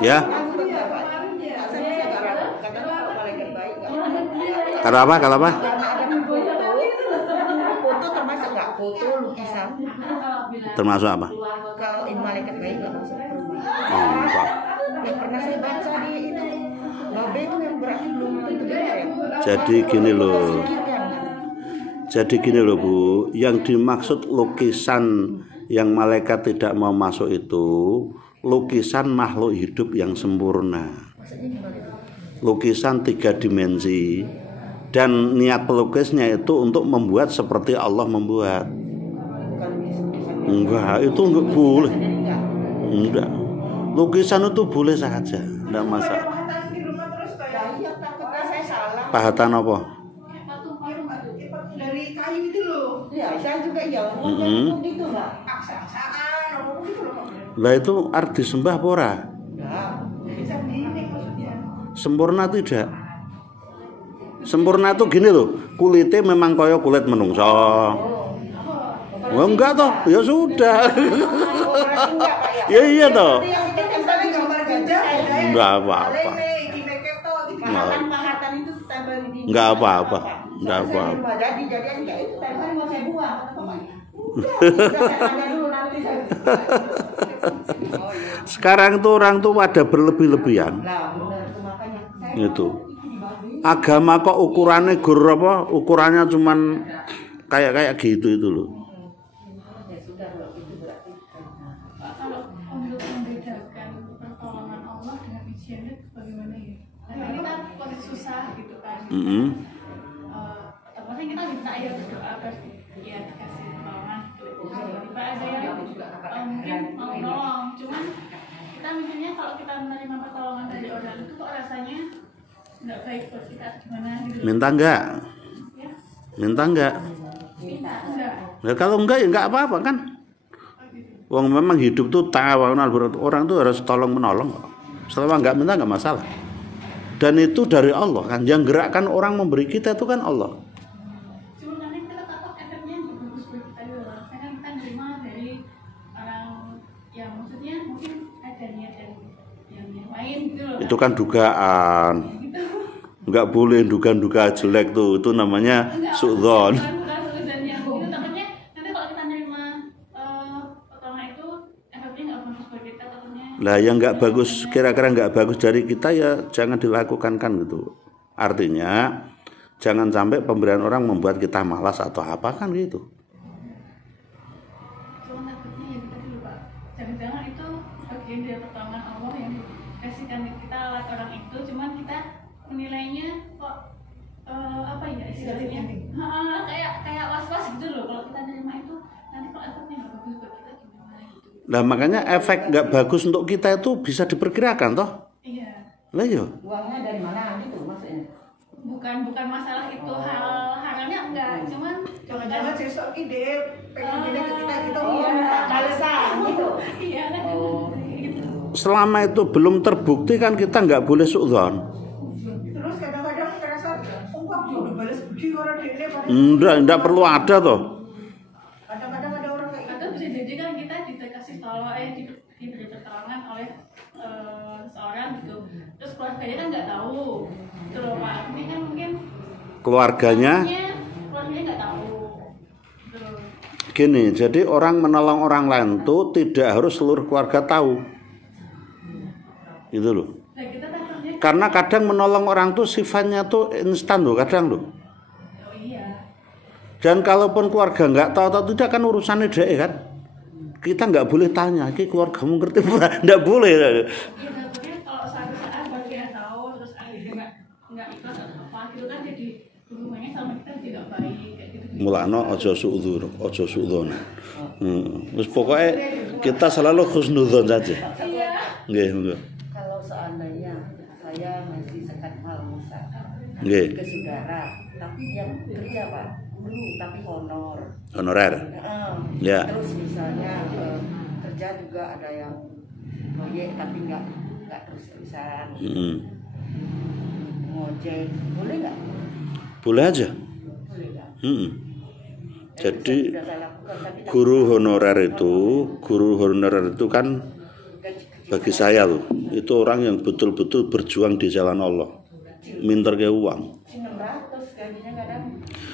Ya. Kalau apa? Kalau apa? foto termasuk nggak foto lukisan? Termasuk apa? Kalau ini malaikat baik nggak masuk ke rumah. Oh, enggak. Yang pernah saya baca di itu Babe itu yang berarti belum tentu benar ya. Jadi gini loh. Pikirkan. Jadi gini loh Bu, yang dimaksud lukisan yang malaikat tidak mau masuk itu lukisan makhluk hidup yang sempurna. Lukisan 3 dimensi. Dan niat pelukisnya itu untuk membuat seperti Allah membuat. Enggak, itu enggak boleh. Enggak. Lukisan itu boleh saja, enggak masalah. Pahatan di rumah terus kayak iya takutnya saya salah. Pahatan apa? Dari kayu itu loh. Ya, saya juga ya. Gitu enggak? Aksaan apa gitu loh. Lah itu arep disembah apa ora? Enggak. Bisa gini maksudnya. Sempurna tidak? Sempurna itu gini loh, kulitnya memang kaya kulit menungso. Oh enggak toh, ya sudah. Ya iya toh. Enggak apa-apa. Pahatan itu tempel di. Enggak apa-apa. Enggak apa-apa. Jadi enggak itu tempel mau saya buang. Saya dulu nanti saya. Sekarang tuh orang tuh pada berlebih-lebihan. Nah, benar itu makanya. Itu. Agama kok ukurannya gur apa? Ukurannya cuman kayak gitu itu loh. Pak, kalau untuk membedakan pertolongan Allah dengan ujiannya bagaimana ya? Karena kita kondisi susah gitu kan. Maksudnya kita minta ya berdoa kan, ya dikasih pertolongan gitu. Tiba-tiba ada yang mungkin mau nolong, cuman kita misalnya kalau kita menerima pertolongan dari orang itu kok rasanya nggak baik buat kita gimana gitu. Minta enggak? Ya, Minta enggak? enggak. Ya kalau enggak ya enggak apa-apa kan. Wong memang hidup tuh tawanan orang tuh harus tolong menolong. Selama enggak minta enggak masalah. Dan itu dari Allah kan. Yang gerakkan orang memberi kita itu kan Allah. Cuma nanti kita takut efeknya nggak bagus buat kita gitu loh. Karena kita nerima dari orang yang maksudnya mungkin ada niat yang lain gitu loh. Itu kan dugaan. Enggak boleh duga-duga jelek tuh. Itu namanya sudzon. Bukan urusan yang itu takutnya nanti kalau kita nerima pertolongan itu efeknya nggak bagus buat kita takutnya. Lah yang enggak bagus, kira-kira enggak bagus dari kita ya jangan dilakukan kan gitu. Artinya jangan sampai pemberian orang membuat kita malas atau apa kan gitu. Cuma takutnya ya kita dulu Pak. Jangan-jangan itu bagian dari pertolongan Allah yang dikasihkan kita lewat orang itu, cuman kita menilainya kok apa ya istilahnya kayak was-was gitu loh kalau kita nerima itu nanti kok efeknya nggak bagus buat kita gimana gitu. Nah makanya efek nggak bagus untuk kita itu bisa diperkirakan toh. Iya. Lah yo. Uangnya dari mana gitu maksudnya? Bukan masalah itu hal haramnya enggak, cuman Jangan-jangan besok ide pengen gini ke kita gitu. Balasan gitu. iya kan gitu. Selama itu belum terbukti kan kita nggak boleh suudzon. Terus kadang-kadang ngerasa kok udah balas budi orang dene Enggak perlu ada toh. Kadang-kadang ada orang kayak Atau bisa jadi kan kita dikasih diberi pertolongan oleh seseorang gitu, terus keluarganya kan nggak tahu, keluarganya nggak tahu. gini, jadi orang menolong orang lain tuh tidak harus seluruh keluarga tahu. Gitu loh. Nah, kita takutnya Karena kadang menolong orang tuh sifatnya tuh instan loh, kadang loh. oh iya. Dan kalaupun keluarga nggak tahu atau tidak kan urusannya dia kan. Kita nggak boleh tanya, "Ki keluargamu ngerti apa?" Nggak boleh. Ya takutnya kalau suatu saat bagian tahu terus akhirnya nggak ikhlas atau apa itu kan jadi hubungannya sama kita tidak baik kayak gitu. Mulakno aja suudzon, aja suudzon. Terus pokoknya kita selalu husnudzon saja. Iya. Nggih, monggo. Kalau seandainya saya masih sekat Musa Nggih. ke saudara, tapi yang kerja Pak dulu tapi honor. Honorer. Ya. Terus misalnya kerja juga ada yang proyek tapi nggak terus-terusan. Ngojek boleh nggak? Boleh aja. Boleh nggak? Jadi Sudah saya lakukan tapi guru honorer itu kan bagi saya loh, itu orang yang betul-betul berjuang di jalan Allah, minter ke uang. 600 gajinya kadang.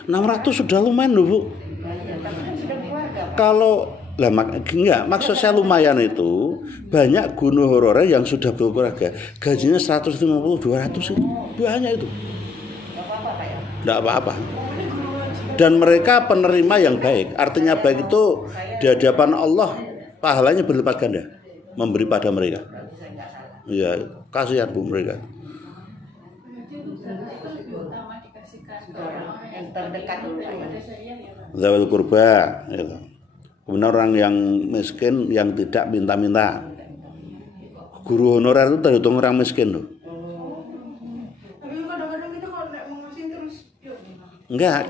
600 sudah lumayan loh Bu. Iya, tapi kan sudah keluarga Pak. Kalau lah enggak, maksud saya lumayan itu banyak guru honorer yang sudah berkeluarga, gajinya 150 200 itu banyak itu. Nggak apa-apa Pak ya? Enggak apa-apa. Dan mereka penerima yang baik. Artinya baik itu di hadapan Allah pahalanya berlipat ganda memberi pada mereka. Saya nggak salah. Iya, kasihan Bu mereka. Berarti itu lebih utama dikasihkan ke orang-orang Yang terdekat dulu, daripada saya ya Pak. Zawil kurba gitu. Kemudian orang yang miskin yang tidak minta-minta. Guru honorer itu terhitung orang miskin loh. Tapi kadang-kadang kita kalau nggak mau ngasih terus yuk. Enggak,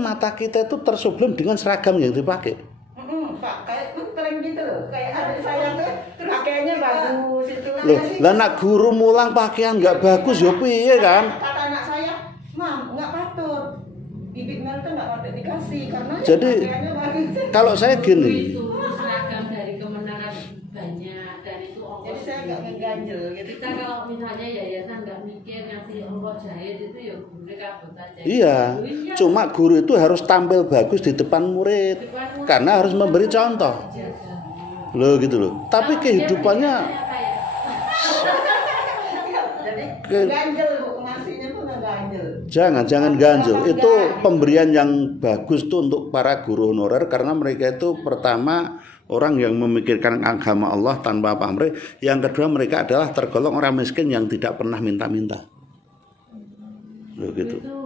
mata kita itu tersublim dengan seragam yang dipakai. Pak, kayak keren gitu loh. Kayak adik saya tuh pakaiannya bagus itu. Loh, lah nak guru mulang pakaian nggak bagus ya piye kan? Kata anak saya, "Mam, nggak patut. Bibit Mel tuh nggak patut dikasih karena Jadi, pakaiannya bagus." Kalau saya gini, Itu seragam dari kemenangan banyak dan itu Jadi ongkos. saya nggak ngeganjel gitu. Kita kalau misalnya yayasan nggak mikir ngasih ongkos jahit itu ya mereka aja. iya, cuma guru itu harus tampil bagus di depan murid karena harus memberi contoh. Loh gitu loh. Tapi kehidupannya Jadi Ke- ganjel Bu, ngasihnya tuh nggak ganjel. jangan ganjil. Itu pemberian yang bagus tuh untuk para guru honorer karena mereka itu pertama orang yang memikirkan agama Allah tanpa pamrih. Yang kedua mereka adalah tergolong orang miskin yang tidak pernah minta-minta. Loh gitu. Itu